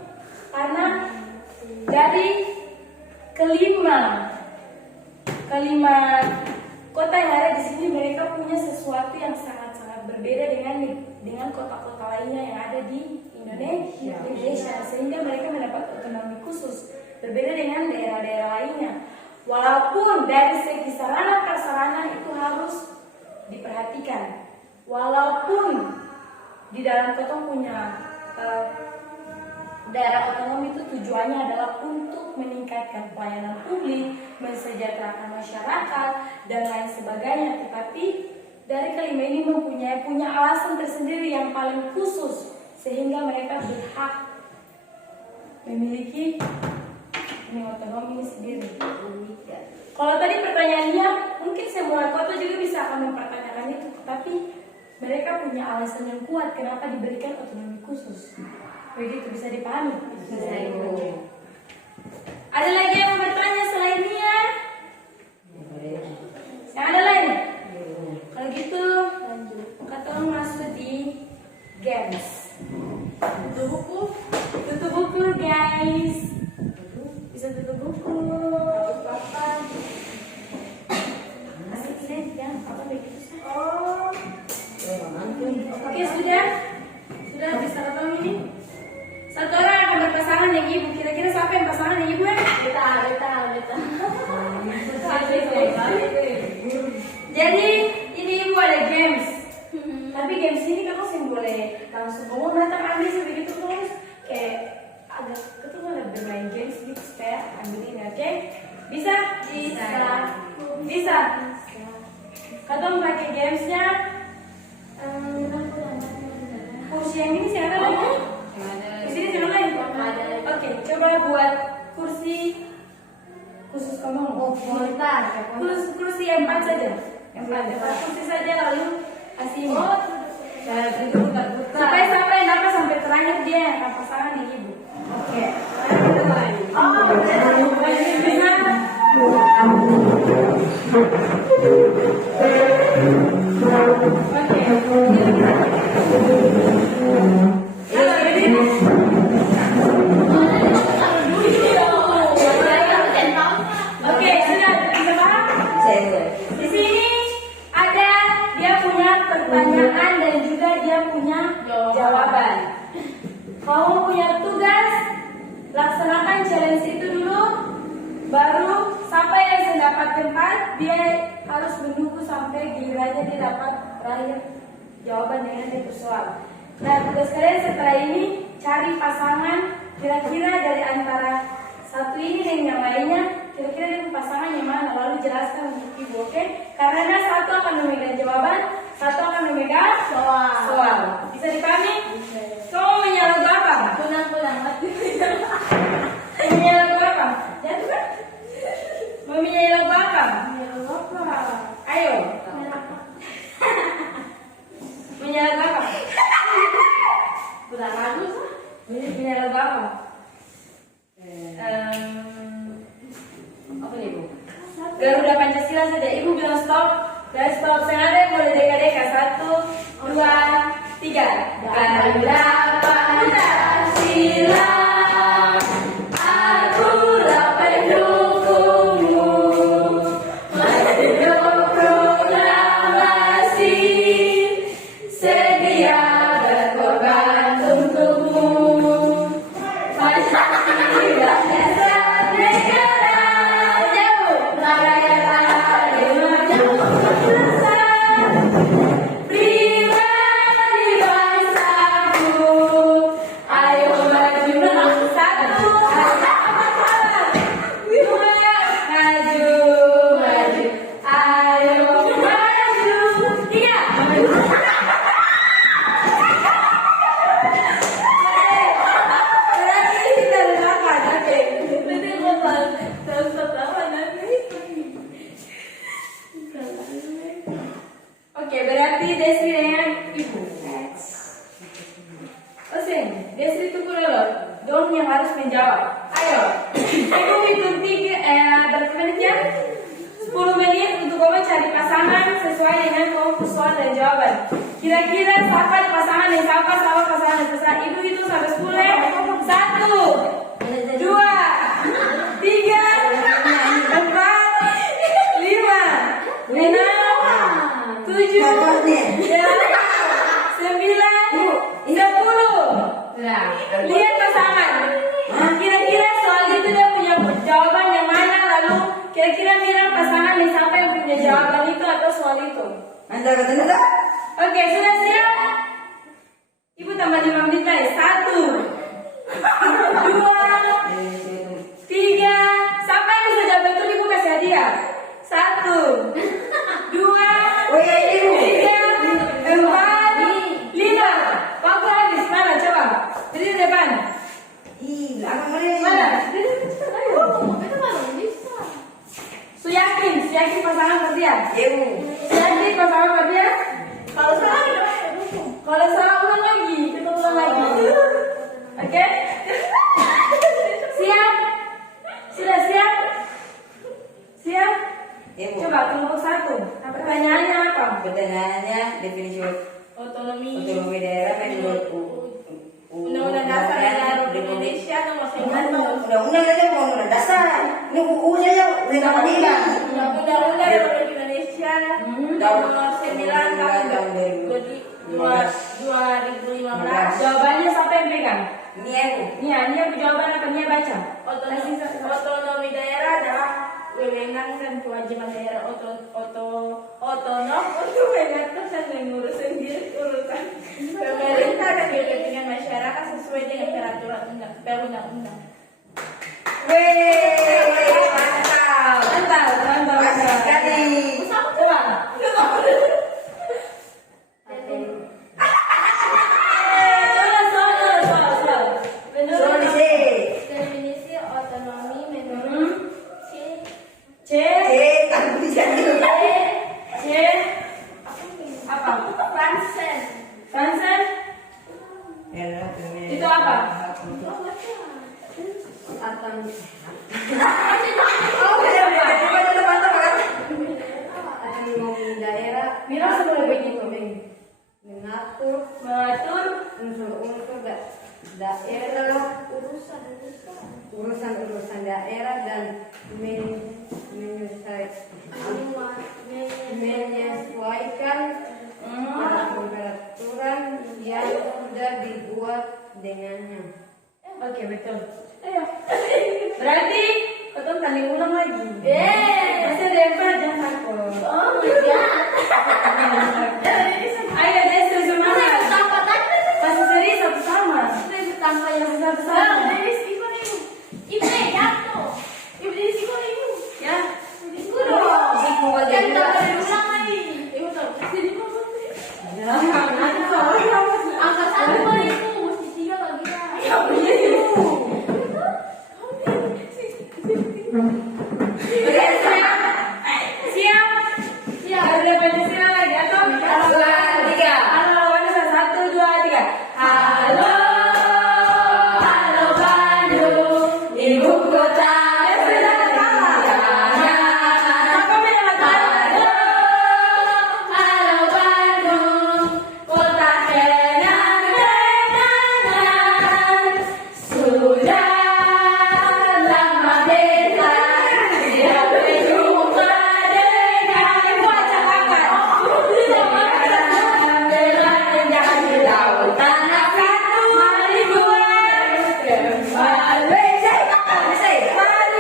karena dari kelima kota yang ada di sini mereka punya sesuatu yang sangat-sangat berbeda dengan kota-kota lainnya yang ada di Indonesia, sehingga mereka mendapat otonomi khusus berbeda dengan daerah-daerah lainnya. Walaupun dari segi sarana prasarana itu harus diperhatikan, walaupun di dalam kota punya daerah otonomi itu tujuannya adalah untuk meningkatkan pelayanan publik, mensejahterakan masyarakat dan lain sebagainya, tetapi dari kelima ini punya alasan tersendiri yang paling khusus sehingga mereka berhak memiliki otonomi ini sendiri. Kalau tadi pertanyaannya, mungkin semua kota juga bisa akan mempertanyakan itu, tapi mereka punya alasan yang kuat kenapa diberikan otonomi khusus. Begitu, bisa dipahami? Bisa, Ibu. Ada lagi yang mau bertanya selain Nia? Yang ada lain? Kalau gitu, kita masuk di games. Tutup buku guys. Bisa tutup buku. Apa? Asik sih, ya. Apa begitu sih? Oh. Oke, sudah bisa ketemu ini. Satu orang akan berpasangan dengan ibu. Kira-kira siapa yang pasangan dengan ibu ya? Beta. Jadi ini ibu ada games. Tapi games ini kamu sih boleh langsung ngomong datang ambil sebegitu terus kayak agak ketemu ada bermain games gitu supaya ambilin, oke? Bisa. Kadang pakai gamesnya. Kursi yang ini siapa lagi? Kursi ini siapa lagi? Oke, coba buat kursi khusus kamu. Kursi yang 4 saja. Yang 4 kursi saja lalu kasih ini. Supaya sampai terakhir dia yang akan pasangan dengan ibu. Oke. Oke, sudah bisa paham? Di sini ada dia punya pertanyaan dan juga dia punya challenge itu dulu, baru siapa yang mendapat tempat dia harus menunggu sampai gilirannya dia dapat terakhir jawaban dengan itu soal. Nah, tugas kalian setelah ini cari pasangan kira-kira dari antara satu ini dengan yang lainnya, kira-kira itu pasangan yang mana, lalu jelaskan untuk ibu, oke? Karena satu akan memegang jawaban, satu akan memegang soal. Bisa dipahami? Kamu menyala lagu apa? Pulang mati. Menyala lagu apa? Jatuh kan? Mau menyanyi lagu apa? Ayo. Menyanyi lagu apa? Pulang lagu sah. Menyanyi lagu apa? Apa nih Bu? Garuda Pancasila saja. Ibu bilang stop. Dan stop senada boleh deka-deka. 1, 2, 3. Garuda Pancasila, akulah pendukungmu, mendukung proklamasi, sedia berkorban untukmu. Pancasila dasar negara, jauh rakyat adil bangsa, pribadi bangsaku, ayo maju satu, dua, maju, ayo maju, 3. Oke, berarti Desri dengan ibu. Oke, Desri tunggu dulu. Dong yang harus menjawab. Ayo, aku hitung 3, berapa menit ya? 10 menit untuk kamu cari pasangan sesuai dengan kamu soal dan jawaban. Kira-kira siapa pasangan yang siapa pasangan yang terserah. Ibu hitung sampai 10 ya. 1, 2, 3, 4, 5, 6, 7, 8, 9, 10. Lihat pasangan. Kira-kira soal itu dia punya jawaban yang mana, lalu kira-kira Mira pasangan yang siapa yang punya jawaban itu atau soal itu. Oke, sudah siap? Ibu tambah 5 menit lagi. 1, 2, 3. Siapa yang bisa jawab betul ibu kasih hadiah. 1, 2, 3, 4, 5. Waktu habis. Mana coba? Jadi di depan. Mana? Su yakin pasangan berdia. Yakin pasangan berdia. Kalau salah ulang lagi, kita ulang lagi. Oke? Siap? Sudah siap? Siap? Coba kelompok 1. Pertanyaannya apa? Pertanyaannya definisi Otonomi daerah menurut Undang-Undang Dasar Negara Republik Indonesia nomor 9. Undang-undang aja bukan undang dasar. Ini UU-nya ya Undang-Undang ini. Undang-Undang Republik Indonesia nomor 9 tahun 2015. Jawabannya siapa yang pegang? Ini aku. Nia aku jawaban apa? Nia baca. Otonomi daerah adalah wewenang dan kewajiban daerah otonom untuk mengatur dan mengurus sendiri urusan pemerintah dan kepentingan masyarakat sesuai dengan peraturan perundang-undang. Mantap. Sekali. Coba. Soal. Menurut Definisi otonomi menurut C. Apa? Fransen. Itu apa? Daerah Mira sebelum begitu. mengatur unsur-unsur daerah, urusan daerah dan menyesuaikan peraturan yang sudah dibuat dengannya. Oke, betul. Ayo. Berarti betul tanding ulang lagi. Masih ada yang pada jangan takut. Oh my god. Ayo deh semangat. Masih seri satu sama. Tanpa yang Satu sama. Ya. Siap. Ada Pancasila lagi atau? Halo, Wanita. 1, 2, 3. Halo, halo Bandung, ibu kota. Halo Bandung, kota kenang-kenangan. Sudah lama beta tidak berjumpa dengan wajah kakak. Berlanjut di lautan akan maribuan kembali. Maribu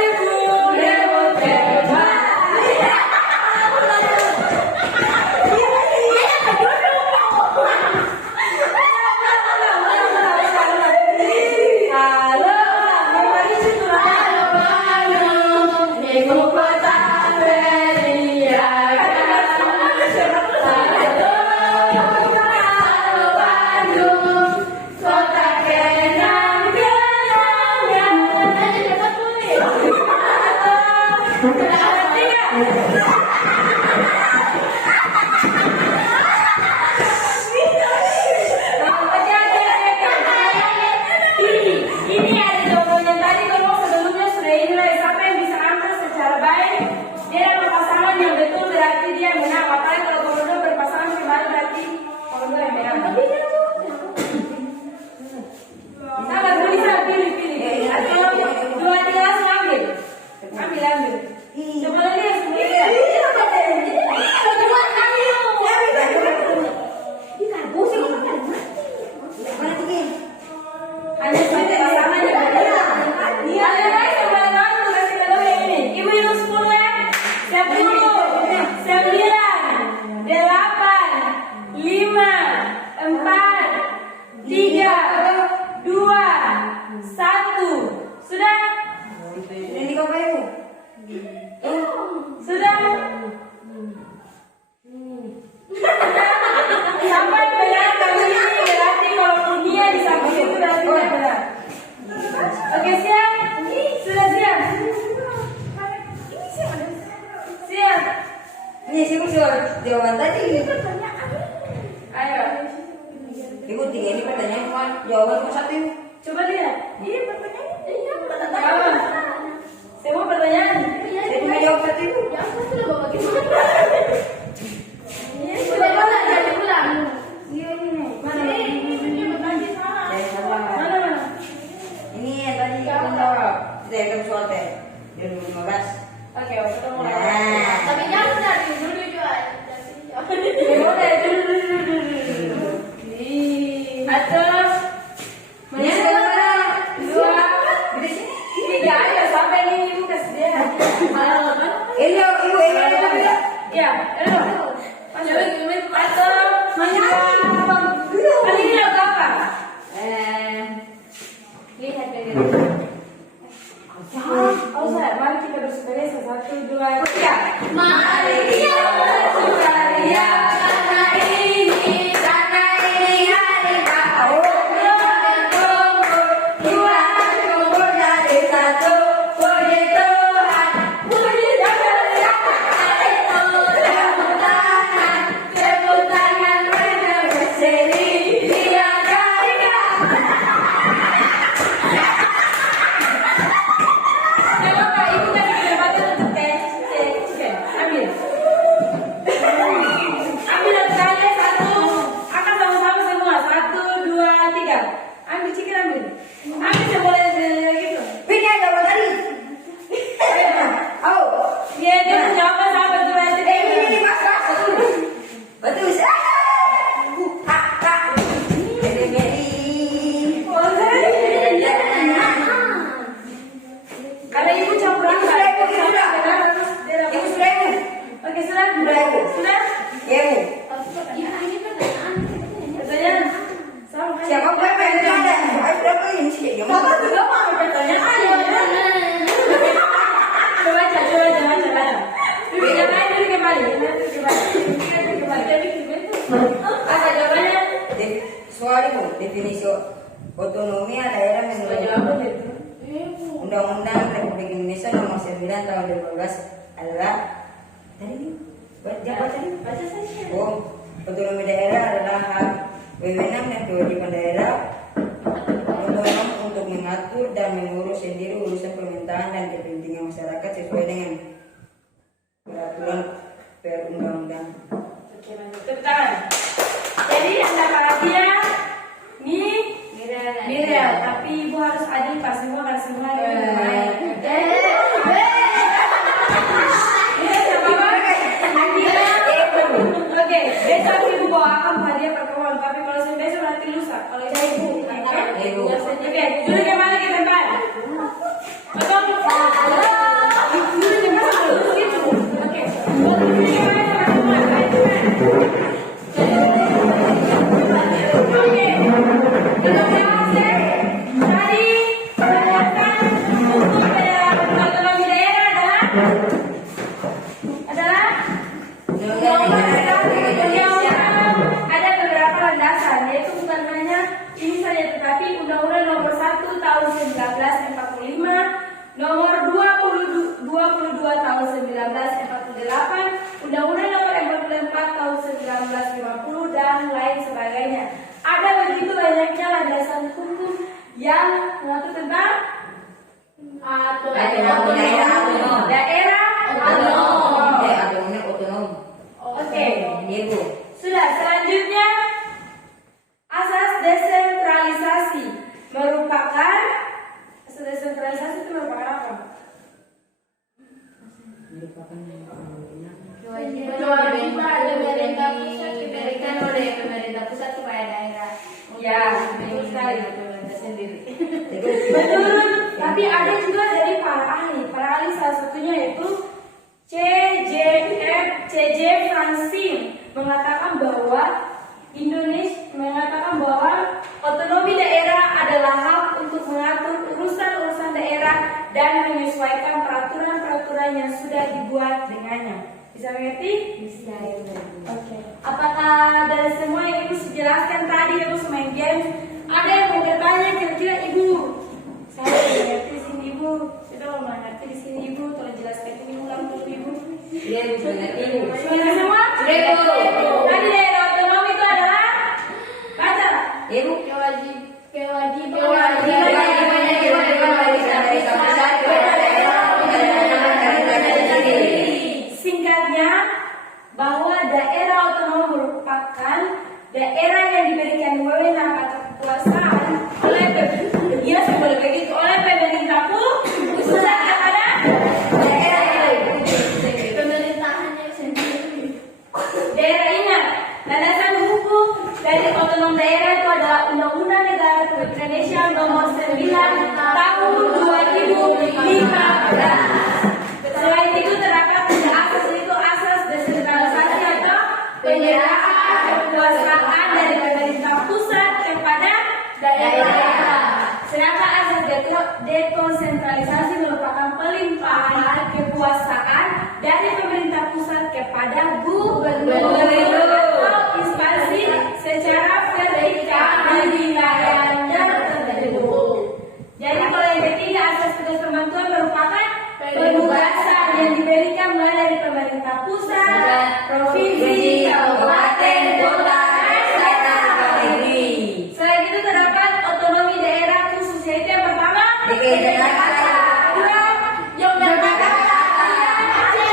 dewa kembali. Halo, halo Bandung, ibu kota beriaga. Halo Bandung, kota Ini ada jawabannya tadi kalau sebelumnya sudah nilai. Siapa yang bisa ambil secara baik dia dapat pasangan yang betul berarti dia menang. Apalagi kalau berdua berpasangan kembali berarti berdua yang menang. Sabar, bisa pilih. Dua tiga langsung ambil. Ambil. Coba lihat semua. Hanya satu pasangan yang berbeda. Iya, guys, teman-teman, kasih tahu yang ini. Ibu hitung 10 ya. 10, 9, 8, 5, 4, 3, 2, 1. Sudah? Ini kau bayu. Sudah? Sampai benar kali ini berarti kalau dunia di samping itu berarti tidak benar. Oke, siap? Sudah siap? Siap? Ini sih jawaban tadi. Ayo. Ibu 3 ini pertanyaan jawaban cuma 1. Coba lihat. Iya, pertanyaan. Jawab. Semua pertanyaan. Saya cuma jawab 1 ibu. Ya, aku sudah bawa gimana? Sudah ulang, jadi ulang. Iya, ini. Mana? Ini bertanya salah. Saya salah. Mana? Ini yang tadi kamu jawab. Saya akan soal teh. 2015. Oke, kita mulai. Nah. Tapi jangan dari dulu juga. Mulai dulu. Atas. Ini sebelah mana? 2, Di sini. 3 aja sampai ini ibu kasih dia. Ini ibu ini. Ya, ayo. Masuk lagi, atau mana? Kali ini ada apa? Lihat dari. Oh, mari kita bersepeda 1, 2, 3. Mari kita bersukaria karena ini hari tahun Tuhan kumpul jadi satu. Puji Tuhan, puji Tuhan, hari tahun Sudah ibu. Sudah? Ya ibu. Pertanyaan? Sama kan? Siapa pun yang ada? Ayo berapa ini sih? Gimana? Sudah mau pertanyaan. Coba baca. Yang lain dulu kembali. Apa jawabannya? Soal ibu, definisi otonomi daerah menurut Undang-Undang Republik Indonesia Nomor 9 Tahun 2012 adalah tadi Baca saja. otonomi daerah adalah hak wewenang dan kewajiban daerah otonom untuk mengatur dan mengurus sendiri urusan pemerintahan dan kepentingan masyarakat sesuai dengan peraturan perundang-undangan. Oke, lanjut. Tepuk tangan. Jadi antara dia Mirel, tapi ibu harus adil pas semua karena semua ada yang bermain. Oke, besok ibu bawakan hadiah pertemuan. Tapi kalau besok nanti lusa. Kalau itu ibu, Ibu. Oke, duduk kembali ke tempat. Betul. Duduk kembali. Oke. Duduk kembali ke tempat. Ada beberapa landasan, yaitu bukan hanya ini saja, tetapi Undang-Undang Nomor 1 Tahun 1945, Nomor 22 Tahun 1948, Undang-Undang Nomor 44 Tahun 1950 dan lain sebagainya. Ada begitu banyaknya landasan hukum yang mengatur tentang daerah otonom. Oke. Ibu. Sudah, selanjutnya asas desentralisasi merupakan apa? Kewajiban pemerintah pusat diberikan oleh pemerintah pusat kepada daerah. Ya, betul sekali. Sendiri. Betul, tapi ada juga dari para ahli salah satunya yaitu C.J. Francine mengatakan bahwa otonomi daerah adalah hak untuk mengatur urusan-urusan daerah dan menyesuaikan peraturan-peraturan yang sudah dibuat dengannya. Bisa mengerti? Bisa. Oke. Apakah dari semua yang ibu jelaskan tadi ibu semain game? Ada yang mau bertanya kira-kira ibu? Saya mengerti di sini ibu. Sudah mau mengerti di sini ibu. Tolong jelaskan ini ulang dulu ibu. Iya ibu, mengerti ibu. Sudah semua? Sudah ibu. Tadi daerah otonomi itu adalah baca. Ibu. Singkatnya, bahwa daerah otonom merupakan daerah yang diberikan wewenang atau kekuasaan oleh pemerintah pusat kepada daerah. Pemerintahannya sendiri. Daerah ingat, landasan hukum dari otonom daerah itu adalah Undang-Undang Negara Republik Indonesia Nomor 9 Tahun 2015. Selain itu terdapat tiga asas, yaitu asas desentralisasi atau penyerahan kekuasaan dari pemerintah pusat kepada daerah. Sedangkan asas dekonsentralisasi merupakan pelimpahan kekuasaan dari pemerintah pusat kepada gubernur atau instansi secara vertikal di wilayahnya tertentu. Jadi kalau yang ketiga asas tugas pembantuan merupakan penugasan yang diberikan mulai dari pemerintah pusat, provinsi, kabupaten, kota, dan negeri. Selain itu terdapat otonomi daerah khusus, yaitu yang pertama DKI Jakarta. kedua Yogyakarta, masih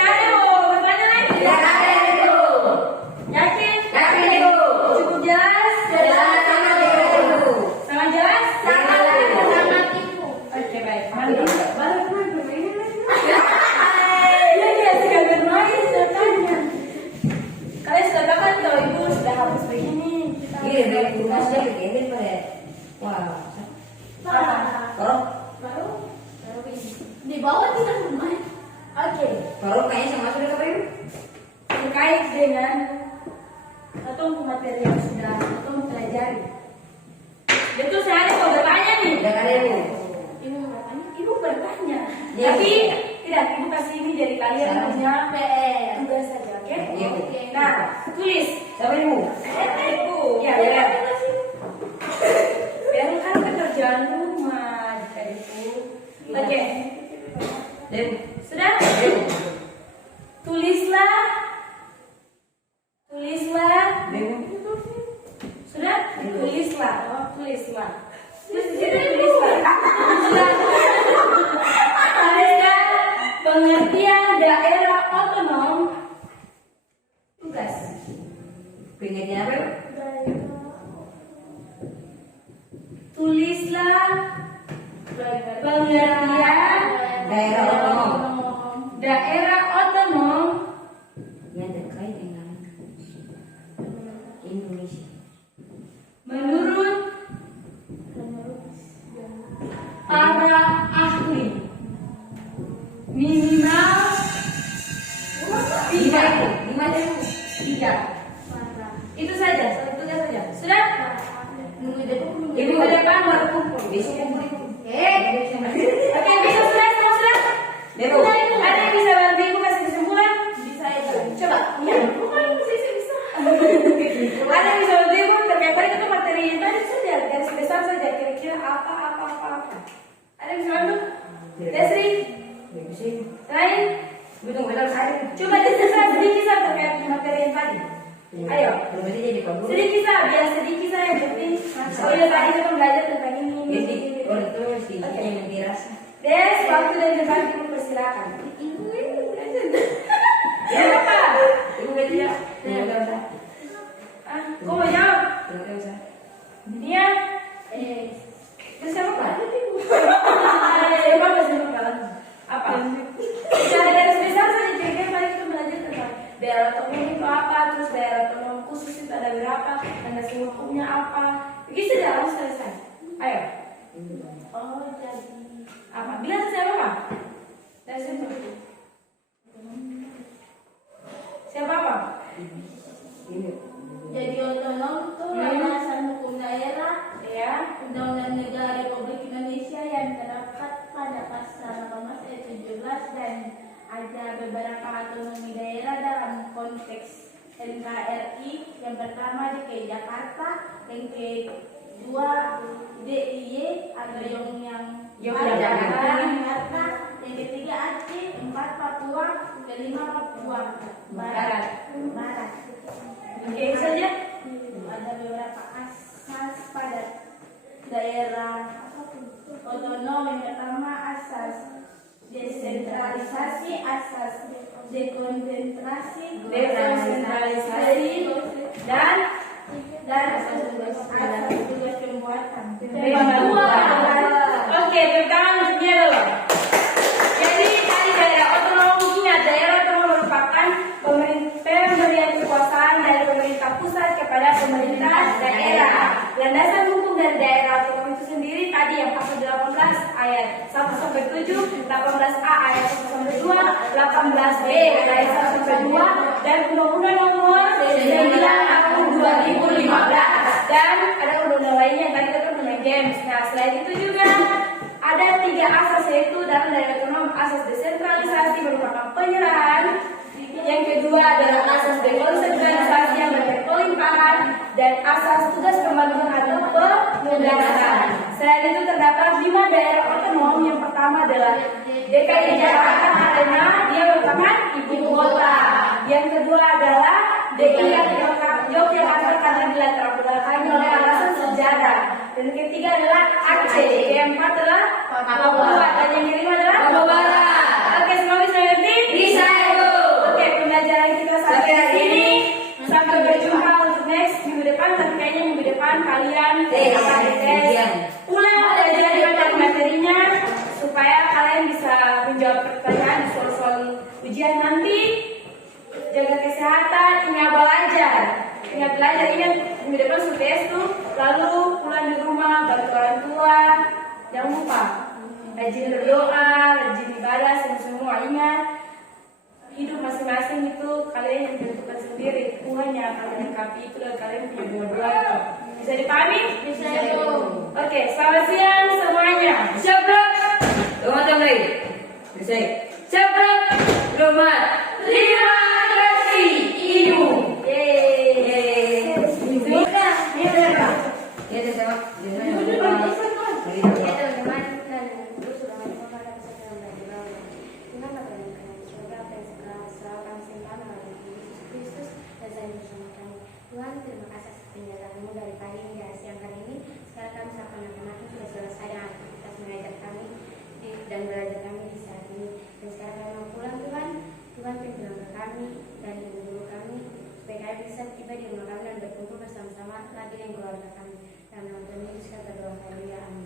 ada mau bertanya lagi? Yakin? Cukup jelas? Sangat jelas? Oke, baik. Baru bawah tidak lumayan. Oke, Kalau kayaknya sama sudah apa yuk? terkait dengan atau materi yang sudah atau mempelajari. Itu saya mau bertanya nih. Udah ada ibu. Ibu bertanya. Iya. Tapi tidak, ibu kasih ini dari kalian Salah. punya tugas saja, oke? Iya, Bu. Nah, tulis. Siapa ibu? Ibu. Ya, biar. Biar kan pekerjaan rumah jika itu. Oke. Ibu. Sudah? Tulislah. Tulislah. Ibu. Sudah? Tulislah. Oh, tulislah. Terus di situ tulislah. Tulislah. Tulislah pengertian daerah otonom. Tugas. Pengertian apa yuk? Tulislah pengertian Daerah otonom. daerah otonom Yang terkait dengan Indonesia. menurut para ahli minimal Lima tiga. ibu. 5 ibu. Tiga. Itu saja, satu tugas saja. Sudah? Ibu ke depan baru kumpul. Besok kumpul ibu. Oke, bisa sudah, sudah. Ibu. Ada yang bisa bantu ibu kasih kesimpulan? Bisa ya. Coba. Ya. Bisa. Ada yang bisa bantu ibu terkait tadi itu materi yang tadi saja, garis besar saja. Kira-kira apa. Ada yang bisa bantu? Desri, Ibu sih. lain? Betul betul saya. Coba disesat sedikit saja terkait materi yang tadi. Ayo. Belum aja jadi kabur. Sedikit saja, biar sedikit saja yang penting. Oh ya tadi kita belajar tentang ini. Jadi orang itu sedikit yang dirasa. Des, waktu dan tempat ibu persilakan. Ibu ini belajar. Ya apa? Ibu beda ya. Tidak usah. Ah, kau mau jawab? Tidak usah. Dia? Terus siapa pak? Siapa apa? Cara garis besar saja kira-kira tadi kita belajar tentang daerah otonom itu apa, terus daerah otonom khusus itu ada berapa, landasan hukumnya apa. Begitu saja harus selesai. Ayo. Oh, jadi Apa? Bilang siapa pak? Dari situ. Siapa pak? Ini. jadi otonom tuh landasan hukum daerah Ya. Undang-Undang Negara Republik Indonesia yang terdapat pada pasal 18 ayat 17 dan ada beberapa otonomi daerah dalam konteks NKRI. Yang pertama DKI Jakarta, yang kedua DIY atau yang Yogyakarta. yang ketiga Aceh, empat Papua, kelima Papua Barat. Oke, itu saja. Ada beberapa asas pada daerah otonom. Yang pertama asas desentralisasi, asas dekonsentrasi, dan asas tugas pembuatan. Oke, tangan untuknya dulu. Jadi tadi daerah otonom ini daerah otonom merupakan pemberian kekuasaan dari pemerintah pusat kepada pemerintah daerah. Landasan hukum dari daerah otonom itu sendiri tadi yang pasal 18 ayat 1 sampai 7, 18A ayat 1 sampai 2, 18B ayat 1 sampai 2, dan Undang-Undang Nomor 9 Tahun 2015. Dan ada undang-undang lainnya yang tadi kita mengenai games. Nah, selain itu juga ada 3 asas, yaitu dalam daerah otonom asas desentralisasi merupakan penyerahan, yang kedua adalah asas dekonsentralisasi yang berkelimpahan, dan asas tugas pembangunan atau penugasan. Selain itu terdapat 5 daerah otonom. Yang pertama adalah DKI Jakarta karena dia merupakan ibu kota. Yang kedua adalah DKI Yogyakarta karena dilatar belakangi oleh alasan sejarah. Dan yang ketiga adalah Aceh. Yang keempat adalah Papua. Dan yang kelima adalah Papua Barat. Oke, semua bisa ngerti? Bisa, Ibu. Oke, pembelajaran kita sampai hari ini. Sampai berjumpa untuk next minggu depan. Tapi kayaknya minggu depan kalian akan tes ulang pelajaran materinya supaya kalian bisa menjawab pertanyaan di soal-soal ujian nanti. Jaga kesehatan, ingat belajar. Ingat minggu depan SUTS tuh. Lalu pulang di rumah bantu orang tua. Jangan lupa rajin berdoa, rajin ibadah. kalian yang tentukan sendiri. Tuhan yang akan melengkapi itu dan kalian punya dua-dua. Bisa dipahami? Bisa, Bu. Oke, selamat siang semuanya. Syabrok. Selamat kembali. Bisa. Syabrok. Selamat. Terima kasih, Ibu. Yeay. Sudah. Ya, ada sama. Ya teman-teman dan Ibu sudah mencoba dan sedang belajar. Tuhan Bapa yang kami surga apa yang selalu kami simpan melalui Yesus Kristus dan saya bersama kami. Tuhan terima kasih atas penjelasanmu dari pagi hingga siang hari ini. Sekarang kami sama anak-anak sudah selesai dengan aktivitas mengajar kami dan belajar kami di saat ini. Dan sekarang kami mau pulang Tuhan. Tuhan pimpin kami dan ibu-ibu kami supaya kami bisa tiba di rumah kami dan berkumpul bersama-sama lagi dengan keluarga kami. Dan Tuhan Yesus kata doa kami ya amin.